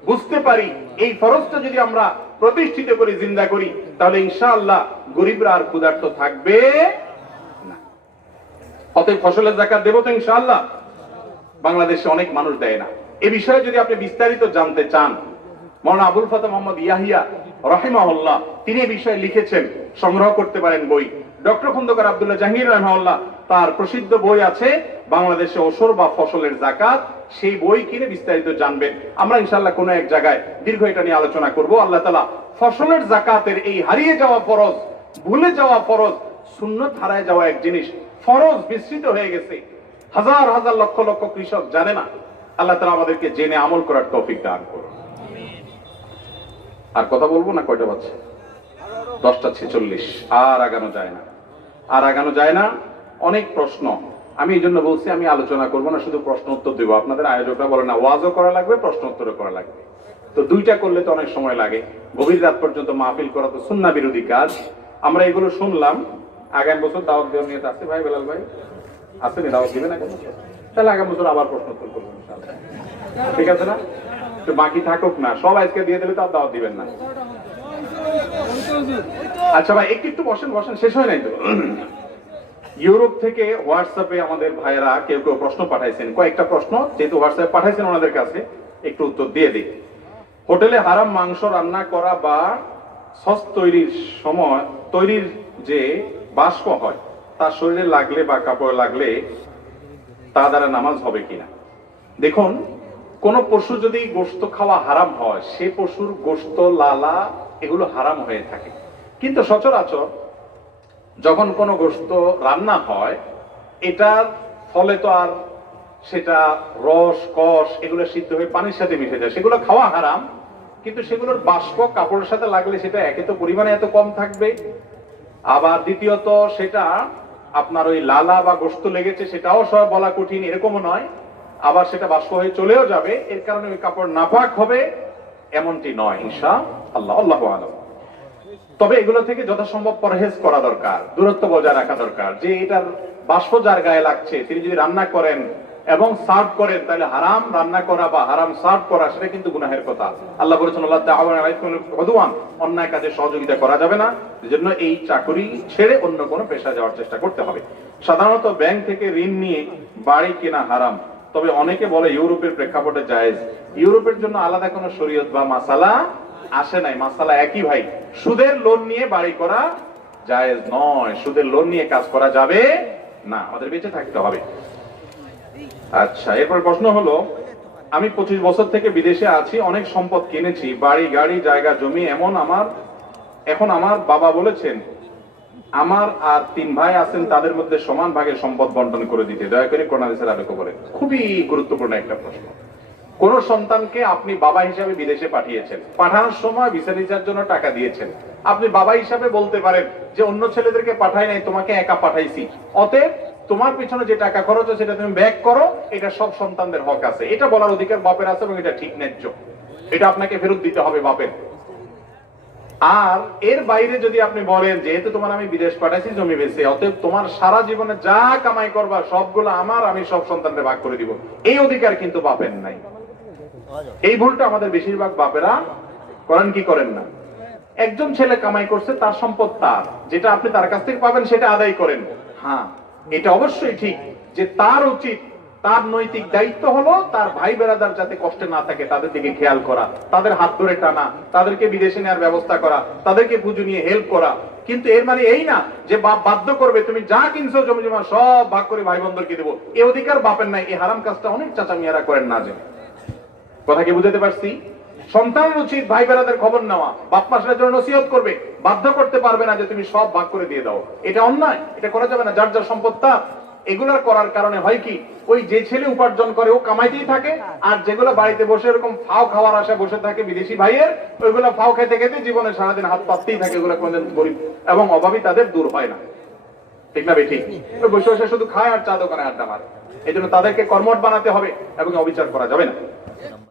বুঝতে পারি এই ফরজটা যদি আমরা প্রতিষ্ঠিত করি, জিন্দা করি, তাহলে ইনশাআল্লাহ গরিবরা আর ক্ষুধার্ত থাকবে না। অতএব ফসলের যাকাত দেব তো ইনশাআল্লাহ। বাংলাদেশে অনেক মানুষ দেয় না। এই বিষয়ে যদি আপনি বিস্তারিত জানতে চান, মাওলানা আবুল ফাতা মোহাম্মদ ইয়াহিয়া রাহিমাহুল্লাহ তিনি এই বিষয়ে লিখেছেন, সংগ্রহ করতে পারেন বই। ডক্টর খন্দকার আব্দুল্লাহ জাহাঙ্গীর রাহিমাহুল্লাহ তার প্রসিদ্ধ বই আছে বাংলাদেশে ওসর বা ফসলের যাকাত, সেই বই কিনে বিস্তারিত জানবেন। আমরা ইনশাআল্লাহ কোনো এক জায়গায় দীর্ঘ এটা নিয়ে আলোচনা করব। আল্লাহ তাআলা ফসলের যাকাতের এই হারিয়ে যাওয়া ফরজ, ভুলে যাওয়া ফরজ, সুন্নাত হারায় যাওয়া এক জিনিস, ফরজ বিস্মৃত হয়ে গেছে, হাজার হাজার লক্ষ লক্ষ কৃষক জানে না। আল্লাহ তাআলা আমাদেরকে জেনে আমল করার তৌফিক দান করুন। আর কথা বলবো না, কয়টা বাজছে? 10:46। আর আগানো যায় না, আর আগানো যায় না। অনেক প্রশ্ন, আমি এই জন্য বলছি আমি আলোচনা করবো না, শুধু প্রশ্ন উত্তর দেবো। আপনাদের আয়োজকরা বলে না, ওয়াজও করা লাগবে, প্রশ্ন উত্তরও করা লাগবে। তো দুইটা করলে তো অনেক সময় লাগে। গভীর রাত পর্যন্ত মাহফিল করা তো সুন্নাহ বিরোধী কাজ। আমরা এগুলো শুনলাম। আগামী বছর দাওয়াত দেওয়ার নিয়ত আছে ভাই, বেলাল ভাই আসেনি, দাওয়াত দিবেন? তাহলে আগামী বছর আবার প্রশ্ন উত্তর করবেন ইনশাআল্লাহ। ঠিক আছে না? তো বাকি থাকুক না, সব আজকে দিয়ে দিলে তো আর দাওয়াত দিবেন না। আচ্ছা ভাই, একটু বসেন, শেষ হয় নাই তো। ইউরোপ থেকে হোয়াটসঅ্যাপে আমাদের ভাইয়েরা কেউ কেউ প্রশ্ন পাঠাইছেন, কয়েকটা প্রশ্ন যেহেতু হোয়াটসঅ্যাপে পাঠাইছেন ওনাদের কাছে একটু উত্তর দিয়ে দিই। হোটেলে হারাম মাংস রান্না করা বা সস তৈরির সময় তৈরির যে বাষ্প হয় তা শরীরে লাগলে বা কাপড়ে লাগলে তা দ্বারা নামাজ হবে কিনা? দেখুন, কোন পশু যদি গোশত খাওয়া হারাম হয়, সে পশুর গোশত, লালা এগুলো হারাম হয়ে থাকে। কিন্তু সচরাচর যখন কোনো গোশত রান্না হয়, এটার ফলে তো আর সেটা রস কষ এগুলো সিদ্ধ হয়ে পানির সাথে মিশে যায়, সেগুলো খাওয়া হারাম। কিন্তু সেগুলোর বাষ্প কাপড়ের সাথে লাগলে সেটা একে তো পরিমাণে এত কম থাকবে, আবার দ্বিতীয়ত সেটা আপনার ওই লালা বা গোশত লেগেছে সেটাও সব বলা কঠিন এরকমও নয়, আবার সেটা বাষ্প হয়ে চলেও যাবে, এর কারণে ওই কাপড় নাপাক হবে এমনটি নয় ইনশাআল্লাহ, আল্লাহু আলাম। তবে এগুলো থেকে যথাসম্ভব পরহেজ করা দরকার, দূরত্ব বজায় রাখা দরকার। যে এটার বাষ্প যার গায়ে লাগছে তিনি যদি রান্না করেন এবং সার্ভ করেন, তাহলে হারাম রান্না করা বা হারাম সার্ভ করা সেটা কিন্তু গুনাহের কথা। আল্লাহ বলেছেন আল্লাহ তাআলা উদওয়ান, অন্যায় কাজে সহযোগিতা করা যাবে না, এজন্য এই চাকরি ছেড়ে অন্য কোনো পেশা যাওয়ার চেষ্টা করতে হবে। সাধারণত ব্যাংক থেকে ঋণ নিয়ে বাড়ি কেনা হারাম, তবে অনেকে বলে ইউরোপের প্রেক্ষাপটে জায়েজ। ইউরোপের জন্য আলাদা কোনো শরীয়ত বা মাসালা আসে নাই, মাসালা একই ভাই। সুদের লোন নিয়ে বাড়ি করা জায়েজ নয়, সুদের লোন নিয়ে কাজ করা যাবে না, আমাদের বেঁচে থাকতে হবে। আচ্ছা, এরপর প্রশ্ন হলো, আমি 25 বছর থেকে বিদেশে আছি, অনেক সম্পদ কিনেছি, বাড়ি গাড়ি জায়গা জমি, এখন আমার বাবা বলেছেন আমার আর 3 ভাই আছেন, তাদের মধ্যে সমান ভাগে সম্পদ বন্টন করে দিতে, দয়া করে কোরআন হাদিসের আলোকে বলেন। খুবই গুরুত্বপূর্ণ একটা প্রশ্ন। কোন সন্তানকে আপনি বাবা হিসাবে বিদেশে পাঠিয়েছেন, পাঠানোর সময় ভিসা টিচার জন্য টাকা দিয়েছেন, আপনি বাবা হিসাবে বলতে পারেন যে অন্য ছেলেদেরকে পাঠাই নাই, তোমাকে একা পাঠাইছি, অতএব তোমার পিছনে যে টাকা খরচ হয় সেটা তুমি ব্যাক করো, এটা সব সন্তানদের হক আছে, এটা বলার অধিকার বাপের আছে এবং এটা ঠিক ন্যায্য, এটা আপনাকে ফেরত দিতে হবে বাপের। আর এর বাইরে যদি আপনি বলেন যেহেতু তোমার আমি বিদেশ পাঠাইছি জমি বেচে, অতএব তোমার সারা জীবনে যা কামাই করবা সবগুলো আমার, আমি সব সন্তানদের ভাগ করে দিব, এই অধিকার কিন্তু বাপের নাই। এই ভুলটা আমাদের বেশিরভাগ বাপেরা করেন কি করেন না। একজন ছেলে কামাই করছে, তার সম্পদ তার, যেটা আপনি তার কাছ থেকে পাবেন সেটা আদায় করেন। হ্যাঁ, এটা অবশ্যই ঠিক যে তার উচিত, তার নৈতিক দায়িত্ব হলো তার ভাই বেরাদার যাতে কষ্টে না থাকে তাদের দিকে খেয়াল করা, তাদের হাত ধরে টানা, তাদেরকে বিদেশে নেওয়ার ব্যবস্থা করা, তাদেরকে পুঁজি নিয়ে হেল্প করা। কিন্তু এর মানে এই না যে বাপ বাধ্য করবে তুমি যা কিনছো জমি জমা সব ভাগ করে ভাই বোনদেরকে দেবো, এই অধিকার বাপের নাই। এই হারাম কাজটা অনেক চাচা মিয়ারা করেন না জেনে। কথা কি বুঝাতে পারছি? সন্তানের উচিত ভাই বেরাদের খবর নেওয়া, বাপ মা সেটার জন্য নসিহত করবে, বাধ্য করতে পারবে না যে তুমি সব ভাগ করে দিয়ে দাও, এটা অন্যায়, এটা করা যাবে না। যার যার সম্পদ তার। এগুলার করার কারণে হয় কি, ওই যে ছেলে উপার্জন করে ও কামাইতেই থাকে, আর যেগুলো বাড়িতে বসে এরকম ফাও খাওয়ার আশা বসে থাকে বিদেশি ভাইয়ের, ওইগুলো ফাও খেতে খেতে জীবনে সারাদিন হাত পাততেই থাকে, এগুলো কোনদিন গরিব এবং অভাবী তাদের দূর হয় না। ঠিক না বেঠিক? ওই বসে বসে শুধু খায় আর চা দোকানে আড্ডা মারে। এই জন্য তাদেরকে কর্মঠ বানাতে হবে এবং অবিচার করা যাবে না।